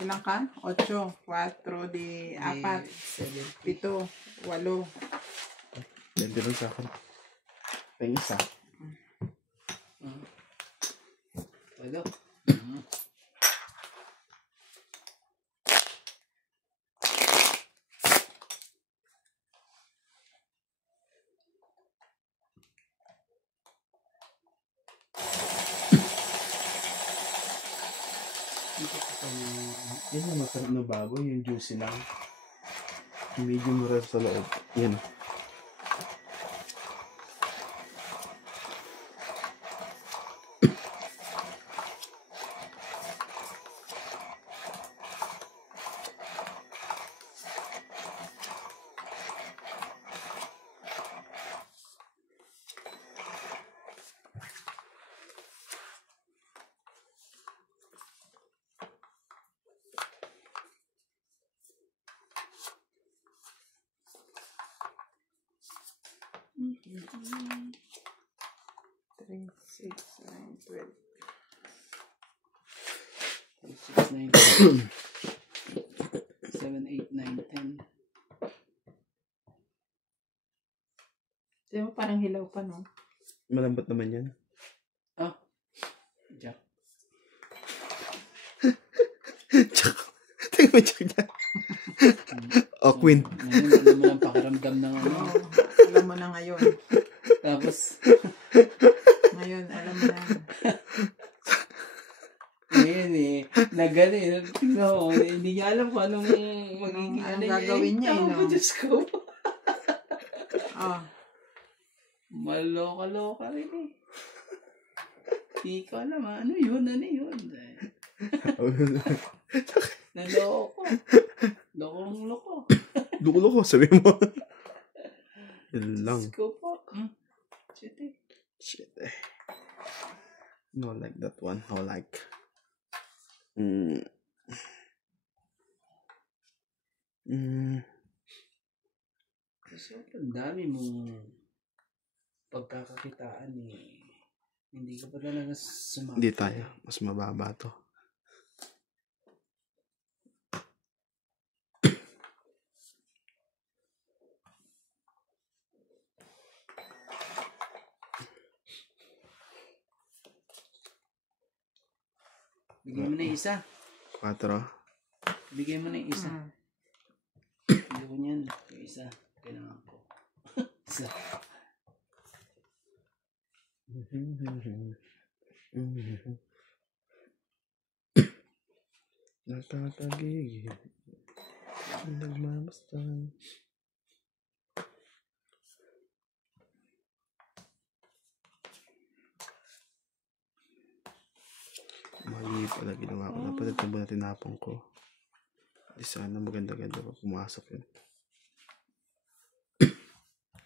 Ilang ka? 8, 4, di 4, 7, 8. Ganda rin sa akin. May isa. Hello. Yan ang masarap na baboy, yung juicy lang. Medium rare sa loob. Yan. Three, 6, 9, 12. 6, 9, 7, 8, 9, 10. Di ba parang hilaw pa, no? Malambot naman yan. Oh. Jack. Jack. Tingnan mo Jack dyan. O, Queen. Ngayon, alam mo lang pakiramdam ng ano. Oo, alam mo na ngayon. Tapos, Ngayon, alam mo na. ngayon nagano tingnan mo, hindi niya alam kung anong magiging Anong gagawin niya, Ako no? po, Diyos ko. Oh, Maloka-loka rin eh. Hindi ko alam ano yun. Naloko. Lokong-loko. Dulo ko, sabi mo. Yun lang. Diyos ko po. Shit eh. Shit eh. No like that one. No like. Sobrang dami mong pagkakakitaan eh. Hindi ka pa talaga sumama. Hindi tayo. Mas mababa to. Bigyan mo na yung isa. 4. Bigyan mo na yung isa. mm. Hindi ko niyan. Yung isa. Kailangan ko. Isa. Nakakagigil. Nagmamastan. Mali pala ginawa ko. Dapat ito muna tinapon ko. Di sana maganda-ganda pa pumasok yun.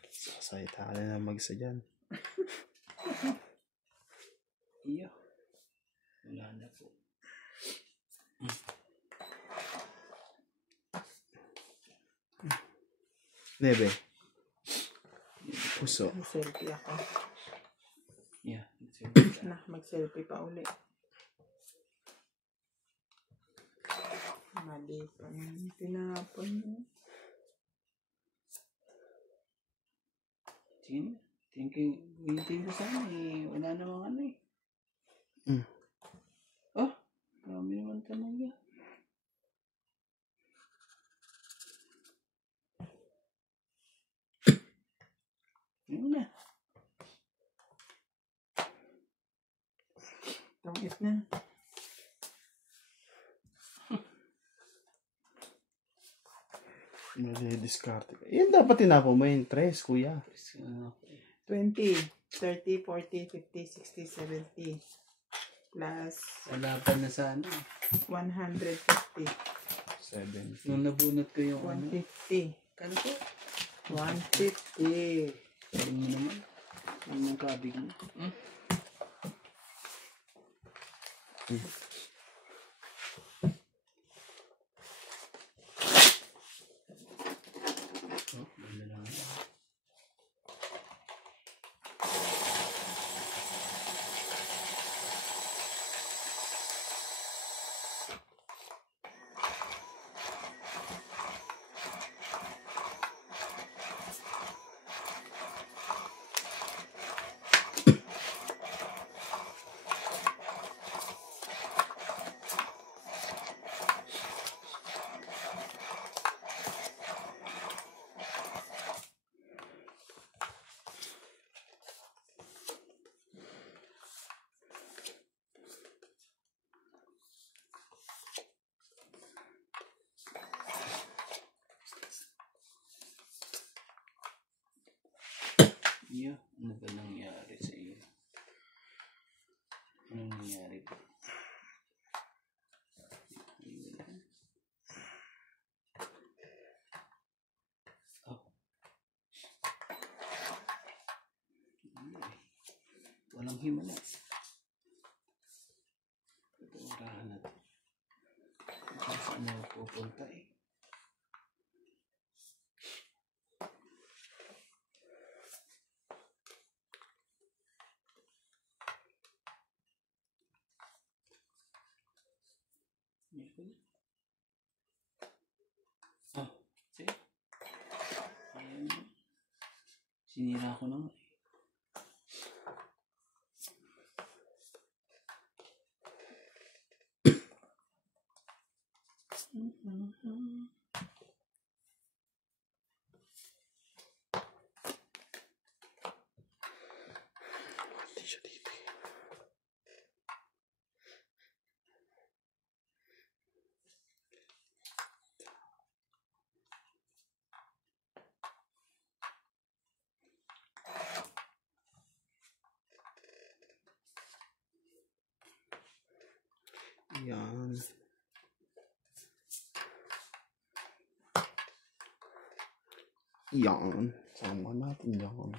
Sasayta ka na mag-isa dyan. Iyo. Wala na po. Nebe. Puso. Mag-selfie ako. Yeah. Mag-selfie pa uli. Mali pa yung tinapon mo. Sige. Tingin ko sana eh. Wala namang ano eh. Oh. Marami naman talaga. Yun na. Tangit na. Mali-discard. Yan dapat tinapo mo yung 3, kuya. 20, 30, 40, 50, 60, 70. Plus Alapan na sana. 150. 70. Nung nabunot ko yung ano. 150. Kano po? 150. Alam mo naman. Alam mong kabig mo. Oh, wala lang. Iyo, ano ba nangyari sa iyo? Anong nangyari ba? Oh. Walang himala. Ito orahan natin. Saan na pupunta eh? Oh, see? Ayan. Sinira ko naman. Hindi siya dito. Yan. Yan. Sama natin yan.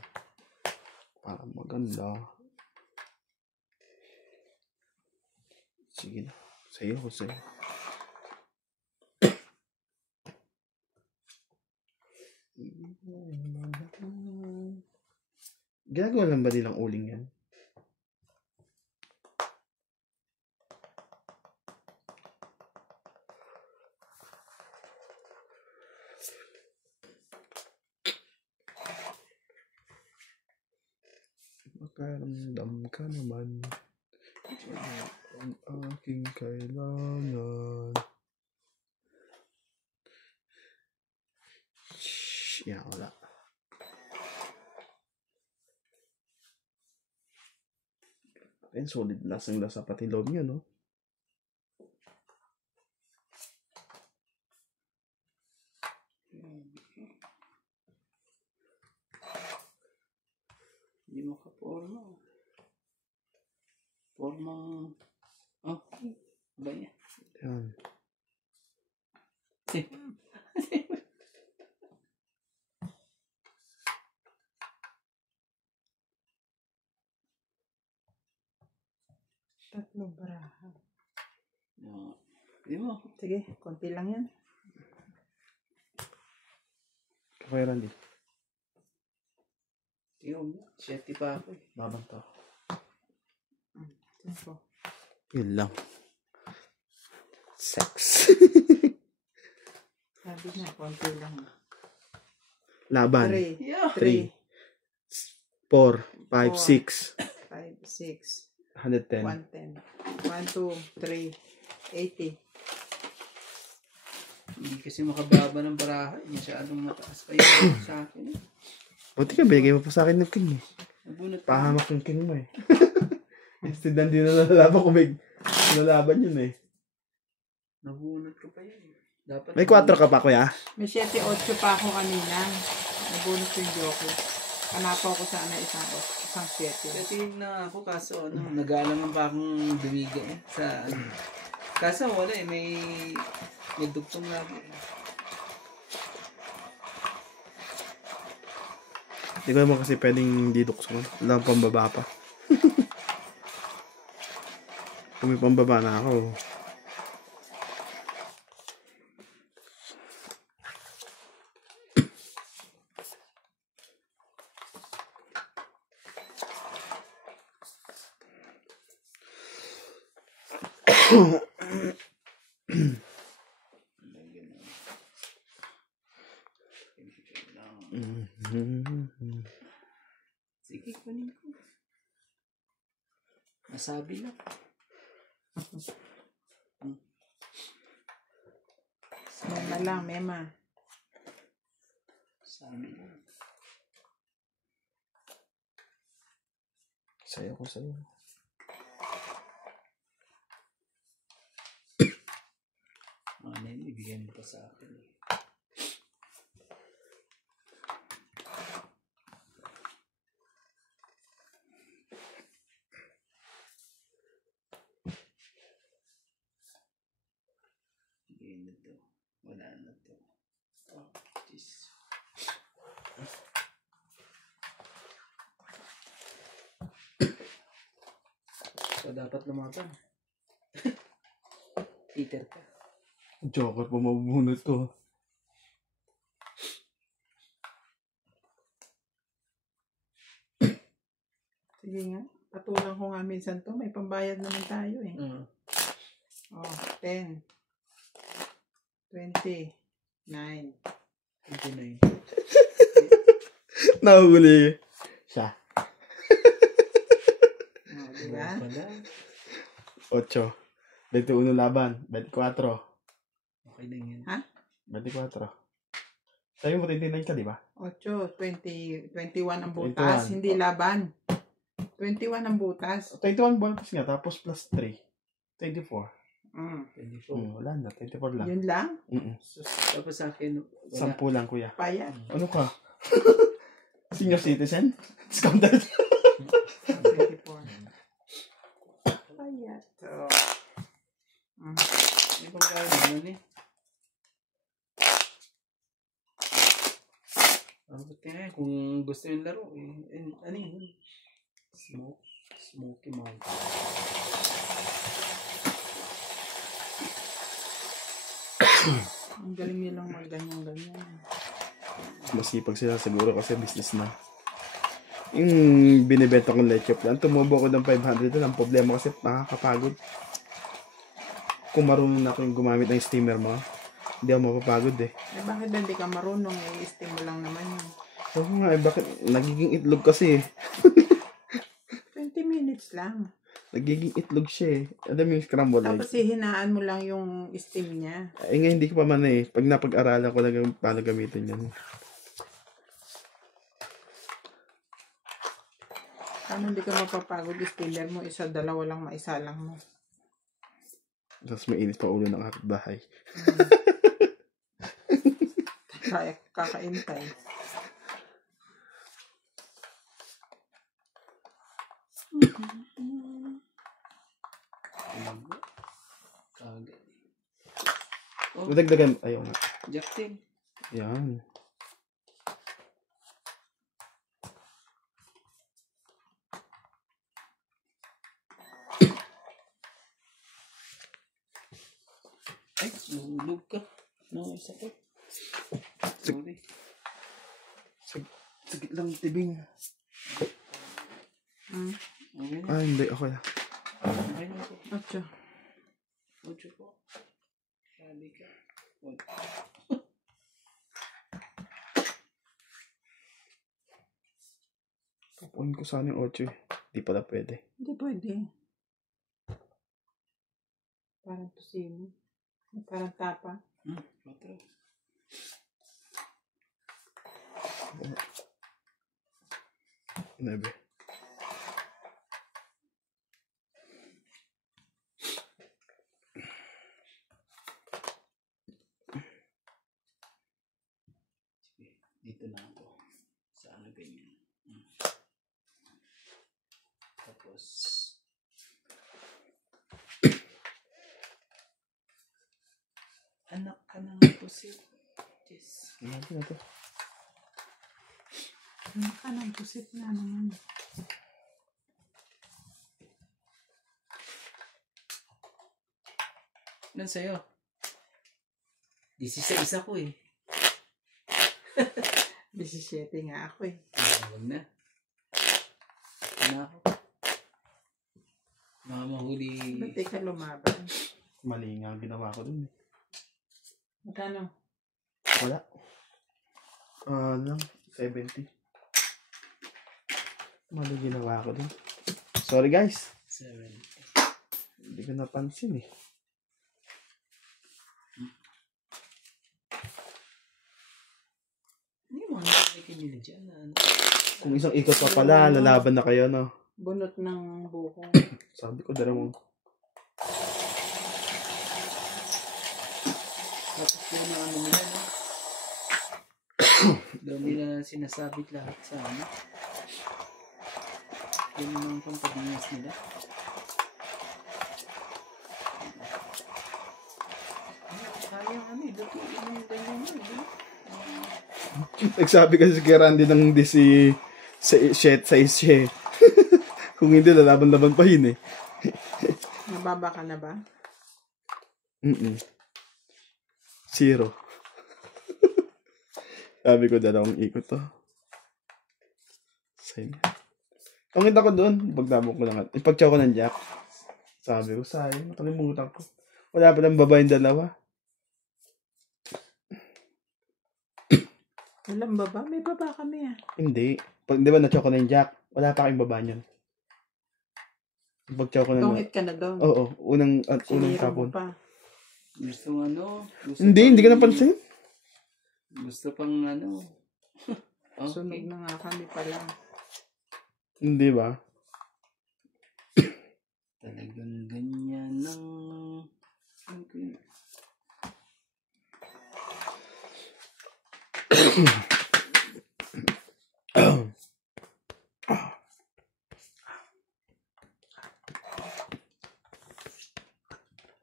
Para maganda. Sige na. Sa'yo ko sa'yo. Ginagawa lang ba nilang uling yan? Makaramdam ka naman ang aking kailangan. Shhh, yan, wala. Ayun, solid lasang-lasa pati loob niya, no? Hindi makaporma. Porma. Oh, ba yan? Yan. Tatlong baraha. No. Hindi mo. Sige, konti lang yan. Okay, Randy. Tingnan mo. 7 pa ako eh. Babang to. Tempo. Yun lang. Sex. Sabi na, konti lang. Laban. 3, Yeah. 3, 4, 5, 6. 5, 6, 110. 110. 1, 2, 3, 80. Hindi kasi makababa ng baraha. Masyadong mataas pa yun sa akin eh. Buti ka, binigay mo pa sa akin ng king eh. Nabunot ka. Pahamak yung king mo eh. Instead, hindi na nalalaban kung may nalalaban yun eh. Nabunot ka pa yun. Dapat May 4 ka pa, kuya? May 7-8 pa ako kanina. Nabunot ko yung joker. Kanapaw ko sana isang 7. Tingin na ako kaso nag-aalaman pa akong dumiga eh. Sa kaso wala eh, may dugtong lagi. Hindi ko naman kasi pwedeng didukso. Wala pang baba pa. Kung may pambaba na ako. Sige, kunin ko. Nasabi lang. Mema lang, mema. Sabi lang. Sayo ko sa'yo. Ano yun, ibigay mo pa sa akin eh. Ibigay na to. Wala na to. Oh, jeez. So, dapat lumaban. Peter ka. Joker pa mabubunot ko. Sige nga. Patulang ko nga minsan to. May pambayad naman tayo eh. Oh, 10. 20. 9. 29. Nahuli. Siya. Oh, diba? Pala. 8. 21 laban. 24. Okay na yun. 24. Sabi mo 29 ka, di ba? 8, 20, 21 ang butas. 21. Hindi laban. 21 ang butas. 21 bonus nga, tapos plus 3. 24. 24. Wala na, 24 lang. Yun lang? So, tapos sa akin, wala. 10 lang, kuya. Payat. Ano ka? Senior citizen? Discounted? 24. Payat. So, Hindi pa kaya naman eh. Buti nga eh, kung gusto yung laro eh. Ano yun? Smoky Mountain. ang galing nilang magganyan-ganyan. Masipag sila siguro kasi business na. Yung binibenta kong leche plan, tumubo ko ng 500 lang. Ang problema kasi nakakapagod. Kung marunong na akong gumamit ng steamer mo, hindi ako mapapagod eh. Eh, bakit hindi ka marunong? I-steam mo lang naman yun. Oo nga eh, bakit nagiging itlog kasi eh. 20 minutes lang. Nagiging itlog siya eh. Alam mo yung scramble egg. Tapos hihinaan mo lang yung steam niya. Eh nga hindi ko pa man eh. Pag napag-aralan ko lang paano gamitin yan. Paano hindi ka mapapagod? Steamer mo, isa, dalawa lang, maisa lang mo. Tapos mainit pa ulo ng kapitbahay. Kaya kakaintay. Kagad. Dagdagan, ayaw nga. Jack Tin. Yan. Ay, nahulog ka. No, isa to. Sorry. Sagit lang tibing. Okay na. Ah, hindi. Ako na. Okay na po. 8. 8 po. Sabi ka. 8. Papuin ko sana yung 8 eh. Di pala pwede. Hindi pwede. Parang tusino. Parang tapa. 4. 9. Dito na ako. Sa ano ganyan. Tapos, anak ka ng pusit. Yes. Natin na to. Ano ka ng pusit na naman. Ilan sa'yo? 16 ako eh. 17 nga ako eh. Huwag na. Ano ako? Mga mahuli. Ba't di ka lumaban? Mali nga ang ginawa ko dun. Magkano? Wala. Lang. 70. Mali ginawa ko dun. Sorry guys. 7. Hindi ko napansin eh. Hindi mo nalilikin nyo na dyan. Ano? Kung isang ikot pa pala, lalaban na kayo, no? Bunot ng buko. Sabi ko, dalawang. Tapos yun ang ano nila, no? Doon nila sinasabit lahat sa ano. Yun ang pampadinas nila. Sayang ano eh, dati yung ganyan yun. Nagsabi kasi kay Randy ng di si Shet sa isye. Kung hindi, lalaban-laban pa yun eh. Mababa ka na ba? 0. Sabi ko, dalawang ikot to. Sayang. Ang kita ko doon, pagdamo ko lang. Ipagtsaw ko ng jack. Sabi ko, sayang, nakalimutan ko. Wala pa ng baba yung dalawa. Walang baba? May baba kami ah. Hindi. Pag, di ba, na-chow ko na yung jack, wala pa kayong baba niyan. Pagtsaw ko na. Tungit ka na doon. Oo, unang Sinira mo kapon. pa. Gusto ano? Gusto Hindi ka napansin. Gusto pang ano? Sunog Okay. na nga kami pala. Hindi ba? Talagang ganyan ng... Okay.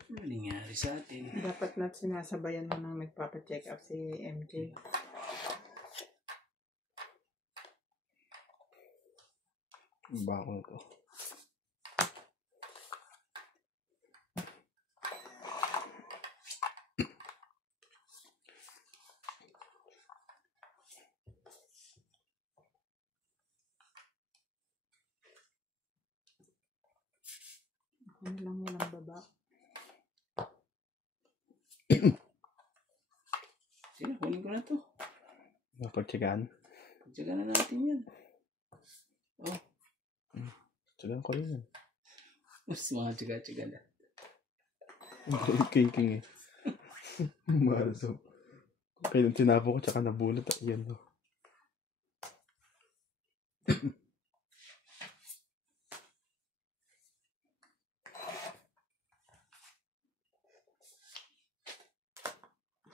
Ano nangyari sa atin? Dapat na sinasabayan mo nang nagpapacheck up si MJ. Bako na to. Ano lang walang baba. Sige, kunin ko na to. Napagtsagaan. Pagtsaga na natin yan. Oh, Tsagaan ko rin yan. mas mga tsaga-tsaga na. King eh. Maso. Kaya nung tinapo ko, tsaka nabunot. Yan no.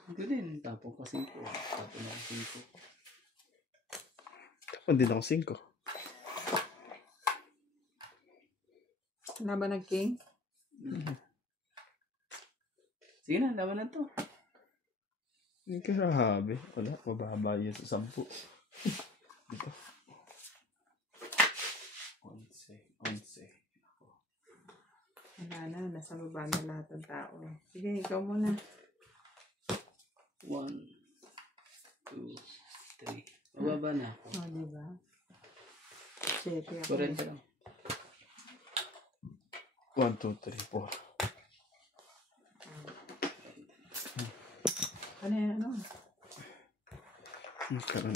Ito din, tapong ko 5. Tapong ako 5. Tapon din ako 5. Wala ba nag-king? Sige na, laban na to. Hindi ka sabi. Wala, mababa yan sa 10. Dito. 11. Wala na, nasa baba na lahat ng tao. Sige, ikaw muna. 1, 2, 3. Mababa na ako. O, diba? 7 ako. 40 lang. 1, 2, 3, 4. Ano yan, ano? Karoon.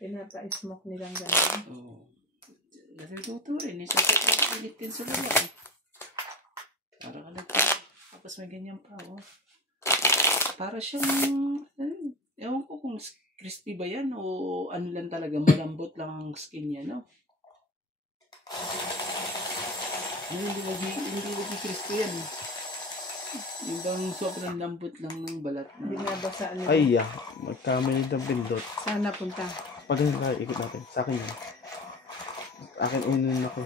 Pinapa-smoke nilang gano'n. Oo. Natututo rin. Isa sa pilit din sa baba. Para ka tapos may ganyan pa. Oh. Para siyang, ewan ko kung crispy ba yan o ano lang talaga, malambot lang ang skin niya, no? Hindi lagi crispy yan. Yung bang sobrang lambot lang ng balat na. Binabasaan nila. Ay, magkamali ng pindot. Saan napunta? Pag ganun tayo, ikot natin. Sa akin yan. Akin unin ako.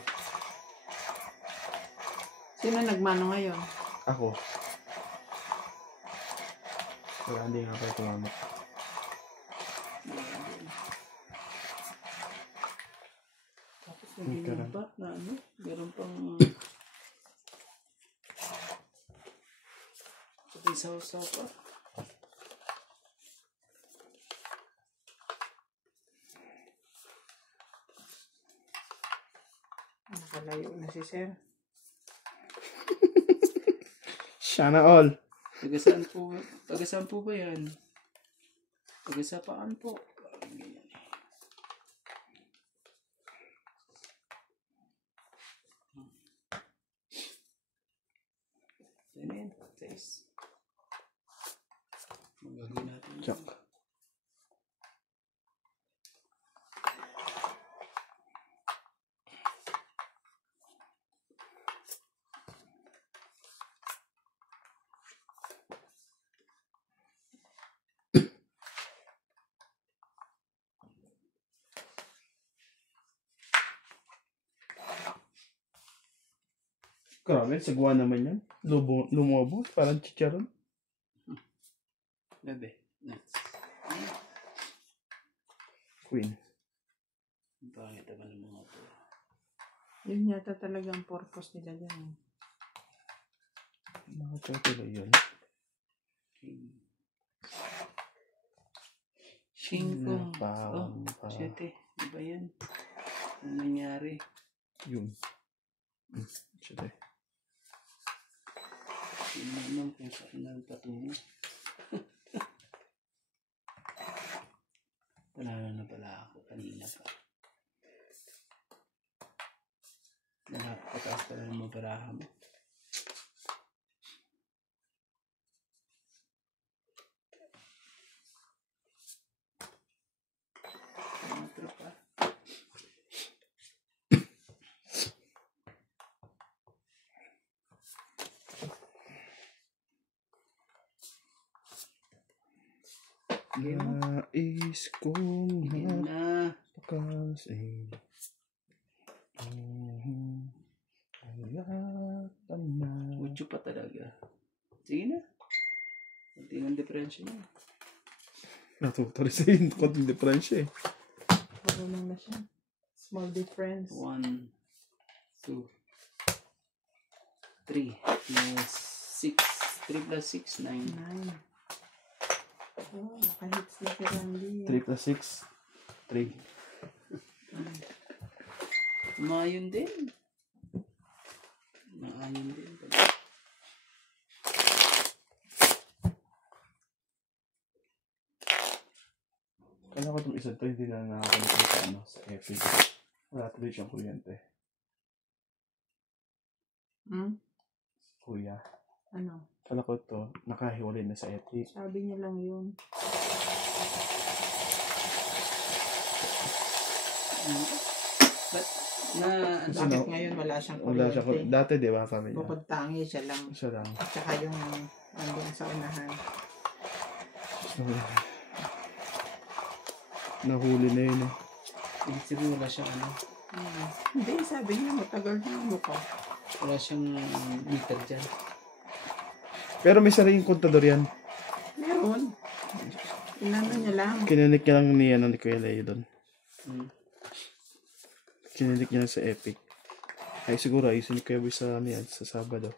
Sino nagmano ngayon? Ako. Wala, hindi nga kayo tumama. Tapos naging pa na ano, meron pang sabay saw pa. Nakalayo na si Sir. Sana all. Taga-saan po ba yan? Taga-sapaan po. Parang ganyan. Yan. Taste. Magagawin natin. Chok. Grabe, sagwa naman yan. Lumobo, parang chicharon. Bebe. Next. Queen. Ang pangit naman ng mga ito. Yun yata talaga ang purpose nila dyan. Nakachotelo yun. Shingkong. Pa. Siyete. Di ba yan? Ano nangyari? Yun. Siyete. Hindi naman kung saan na patungo. Panalo na pala ako kanina pa. Napakataas pala ng mabaraha mo. Ano tropa? Nais kong Yan na. napakasing na. Mucho pa talaga. Sige na. Kunti ng diferensya niya. Natuto rin sa yun. Konting diferensya eh. Marunong na siya. Small difference. 1, 2, 3 plus 6. 3 plus 6, 9. 9. Oh, nakahits na si Randy. 3 plus 6. 3. Maayon din. Maayon din. Kaya ko itong isa to hindi na nakakalimutan sa ano, sa Epic. Wala tuloy siyang kuryente. Kuya. Ano? Kala ko to, nakahiwalay na sa Epic. Sabi niya lang yun. Ba't na ano? Bakit ngayon wala siyang Wala siya. kuryente? Dati di ba kami niya? Bukod tangi siya lang. Siya lang. Tsaka yung nandun sa unahan. Nahuli na yun eh. Ibig sabihin wala siyang ano. Hindi, sabi niya matagal na ano ko. Wala siyang meter dyan. Pero may sariling kontador yan. Meron. Inano niya lang. Kininik niya lang ni Kuya Leo doon. Kininik niya lang sa Epic. Ay siguro ayusin ni Kuya Boy sa ano yan, sa Sabado.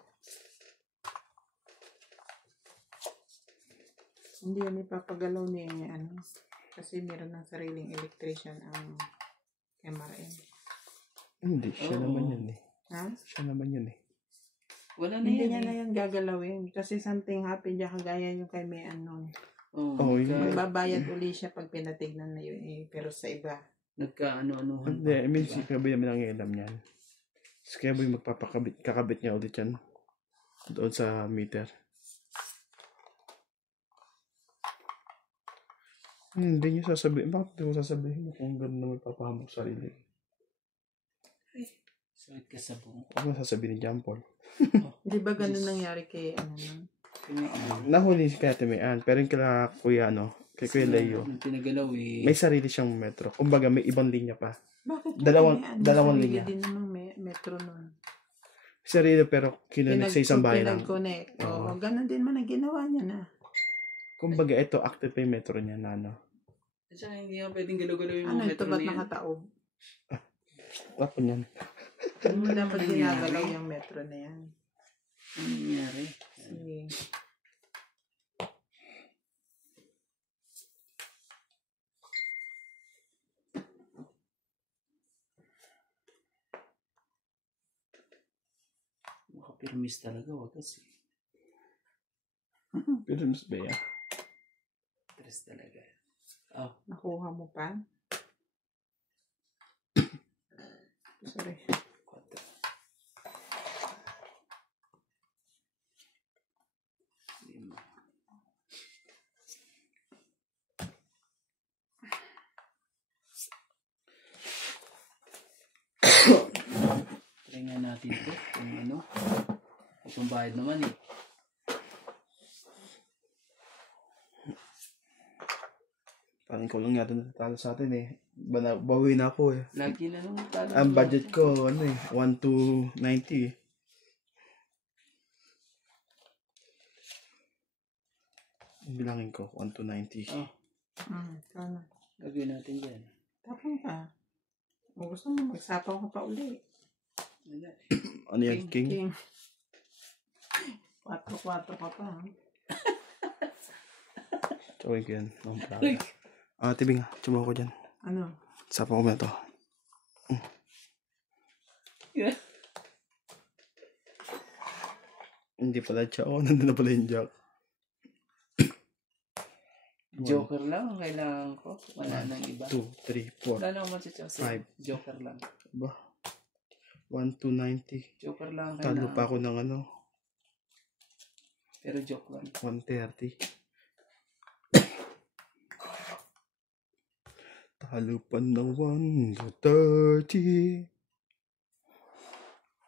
Hindi yan ipapagalaw ni ano. Kasi meron ng sariling electrician ang MRM. Hindi, siya naman yan eh. Ha? Siya naman yan eh. Wala na Hindi yan niya na eh. yan gagalawin. Kasi something happened niya kagaya yung kay May Anon. Oh, yun. Magbabayad uli siya pag pinatignan na yun eh. Pero sa iba. Nagka-ano-anuhan Hindi, I mean si Kuya Boy naman ang ilam niyan. Si Kuya Boy kakabit niya ulit yan. Doon sa meter. Hindi niyo sasabihin. Bakit hindi ko sasabihin kung gano'n na may papahamok sarili? Sakit ka sa buong. Ako na sasabihin ni John Paul. Di ba ganun nangyari kay ano na? Nahuli si Kaya Timayan. Pero yung kala Kuya, kay Kuya Leo, Yung pinagalaw eh. may sarili siyang metro. Kumbaga, may ibang linya pa. Bakit? Dalawang sarili linya. din namang metro nun. Sarili pero kinunik sa isang bahay lang. Pinag-connect. Oo. Oo, ganun din man ang ginawa niya na. Kumbaga, ito, active pa yung metro niya na At saka hindi nga pwedeng galaw-galaw yung Ano mga ito, metro ba't na yan. nakataob? Tapon yan. Ano mo dapat nangyari? ginagalaw yung metro na yan? Ano nangyari? Sige. Makapirmis talaga, wag kasi. Pero mas Bea. Tres talaga. Oh, Nakuha mo pa? Sorry. 4. 5. Try nga natin ito. Kung ano. Itong bayad naman eh. Parang ikaw lang yata natatalo sa atin eh. Bawi na ako eh. Lagi na nung talo. Ang budget ko, 1 to 90 eh. Bilangin ko, 1 to 90. Oh, Sana. gagawin natin dyan. Tapon ka. Kung gusto mo, magsapaw ka pa uli. Wala. Ano yan, King? King. 4-4 ka pa. Ha? Tsawin ko yan. Tibing, tsumaw ko dyan. Ano? Sapa ko na to. Yeah. Hindi pala siya. Nandun na pala yung jack. Joker lang ang kailangan ko. Wala nang iba. 2, 3, 4. Wala nang matcha-chow. 5. Joker lang. Ba? 1 to 90. Joker lang ang Talo kailangan. pa ako ng Pero joke lang. 130. Talo pa ng 130.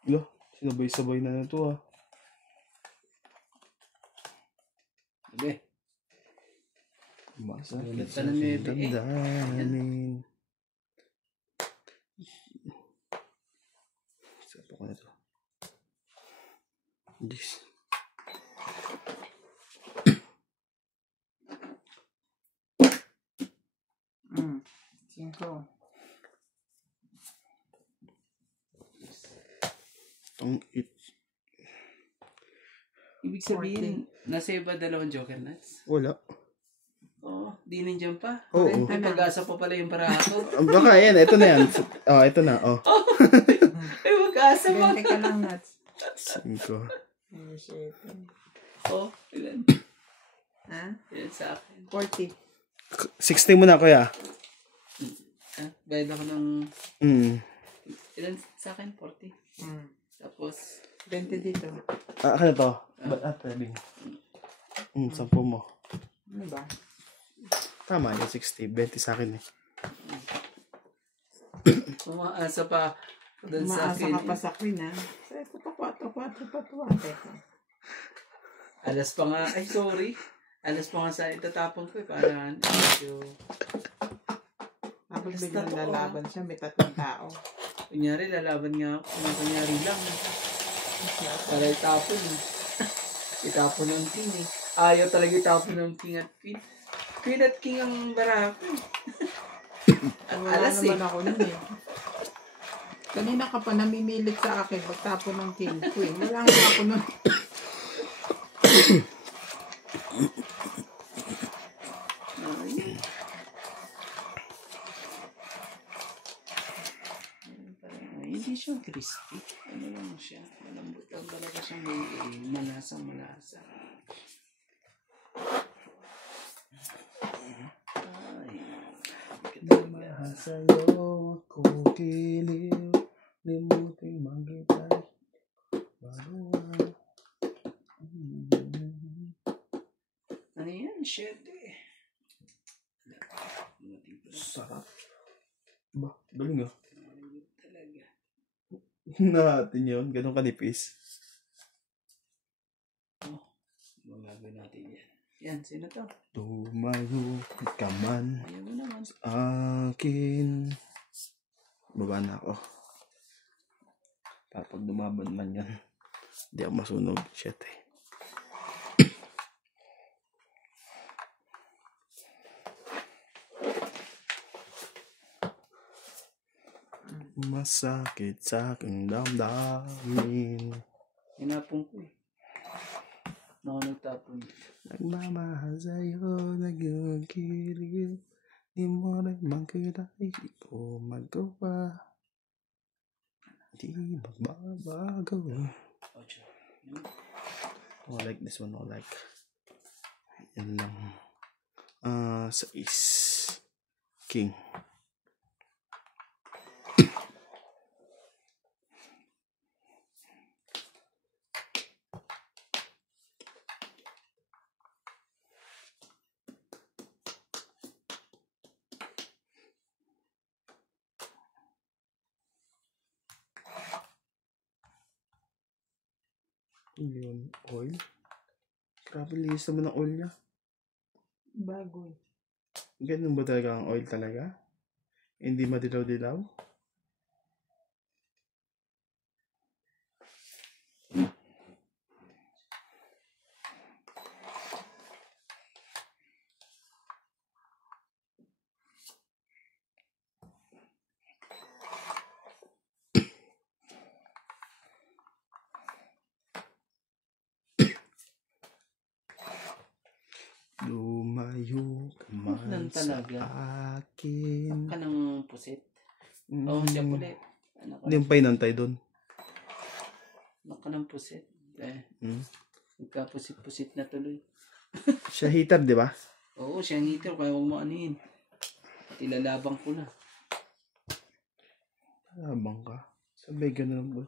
Ilo, sinabay-sabay na ito ah. Sige. Masakit Ulit sa ka ng nebe, damdamin. Sapa ko na ito. This. Mm. 5. Ang Ibig sabihin, nasa iba dalawang joker nuts? wala. Oo, di nandiyan pa. Oo. May pag-asa pa pala yung parato. Baka yan, ito na yan. Ito na. May pag-asa pa. 20 ka lang, nuts. 5. Ay, shit. Ilan? Ha? Ilan sa akin. 40. 60 mo na, kuya. Bayad ako ng... Ilan sa akin? 40. Mm. Tapos... 20 dito. Ano to? Pwedeng. 10 mo. Ano ba? Tama yung 60. 20 sa akin eh. Umaasa pa doon sa Umaasa akin. ka pa sa queen, ha? So, ito pa 4 pa 2. Teka. Alas pa nga. Ay, sorry. Alas pa nga sa itatapon ko eh. Para medyo... Tapos Basta biglang to, lalaban siya, may 3 tao. Kunyari, lalaban nga ako. Kunyari lang. Para itapon eh. Itapon ng king eh. Ayaw talaga itapon ng king at queen. Queen at king ang barako. Wala Alas eh. naman ako nun eh. Kanina ka pa namimilit sa akin pagtapon ng king queen. Wala nga ako nun. Hindi siya crispy. Ano lang siya. Malambot lang talaga siya. May malasa-malasa. Ay. Mahal sa'yo ako kiliw. Limuting magitay. Baluan. Ano yan? Shit eh. Sarap. Ba, galing ah. Talaga. Natin yun. Ganun kanipis. Magagawin natin yan. Yan, sino to? Tumayo ka man Ayaw mo naman. akin. Baba na ako. Para pag dumaban man yan, hindi ako masunog. Shit eh. Masakit sa aking damdamin. Hinapon ko eh. Ako nagtapon. Nagmamahal sa'yo, nagigilid. Di mo rin makita, hindi ko magawa. Di magbabago. Ocho. Oh, I like this one. I like. Yan lang. 6. King. Yun, oil. Grabe, linis naman ang oil niya. Bago. Ganun ba talaga ang oil talaga? Hindi madilaw-dilaw? Lumayo ka Lang man sa talaga. akin. Ka ng pusit. Oo, siya pala. Anak ka Hindi yung painantay doon. Anak ka ng pusit. Hmm. Nagkapusit-pusit na tuloy. Siya heater, di ba? Oo, siya ang heater. Kaya huwag mo anuhin. At ilalabang ko na. Habang ka. Sabay ganun ba?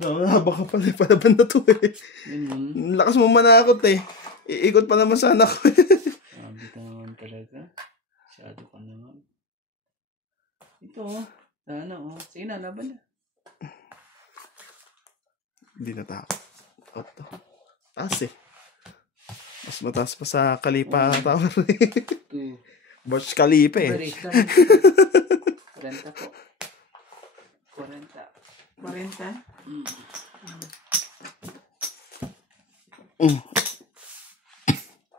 Habang ka pala. Palaban na to eh. Yun. Lakas mo manakot eh. Iikot pa naman sana ko. Sabi ka naman talaga. Masyado ka naman. Ito oh. Sana oh. Sige na, laban na. Hindi natakot. Oto. Taas eh. Mas mataas pa sa Khalifa Tower eh. 2. Burj Khalifa eh. Baritan. 40 po. 40. 40?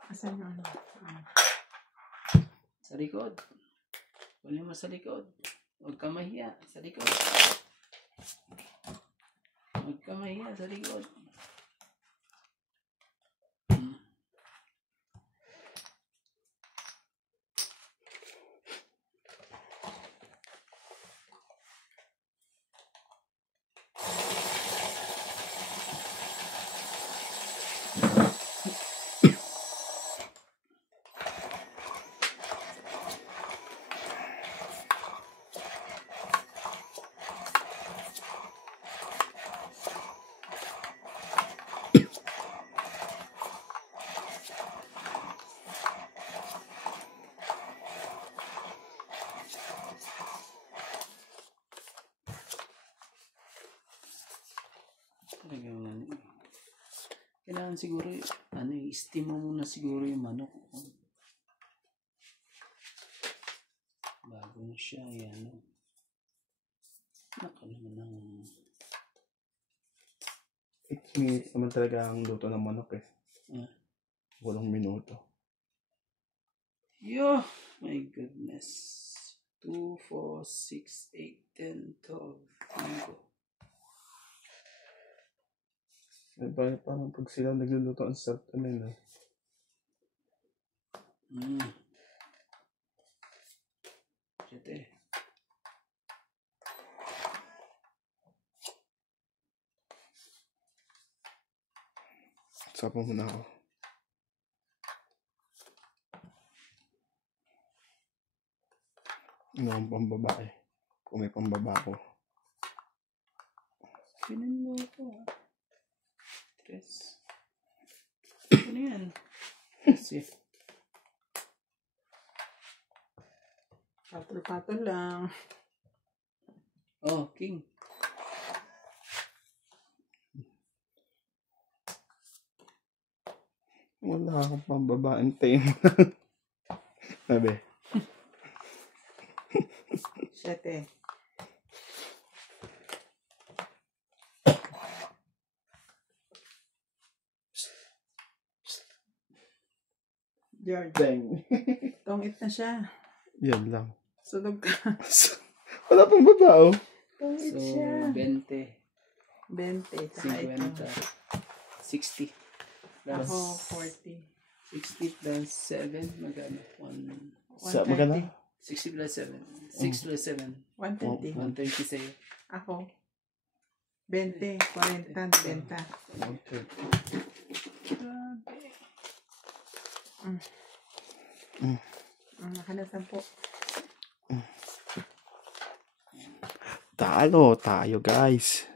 Asan yung ano? Sa likod. Wala mo sa likod. Huwag ka mahiya. Sa likod. Huwag ka mahiya sa likod. Kailangan siguro, i-steam mo muna siguro yung manok. Bago na siya, yan. Naka naman ang... 8 minutes naman talaga ang luto ng manok eh. 8 minuto. Yo! My goodness. 2, 4, 6, 8, 10, 12. Parang pag sila nagluluto ang sarap na eh. Shit eh. Sapa muna ako. Ano ang pambabae? Kung may pambaba ko. Pinan mo ito ha. 3. Ano yan? Kasi. Patol-patol lang. Oh, king. Wala akong pambabaeng time. Sabi. 7. George, Bang. tungit na siya. Yan lang. Sunog ka. Wala pang baba, oh. Tungit So, siya. 20, 20. Saka 50, ito. 60. Plus, Ako, 40. 60 plus 7, magkano? Sa maganda? 60 plus 7. 6 plus 7. 130. 130 sa'yo. Ako. 20. 40. 90. Okay. Naka na 10. Talo tayo, guys.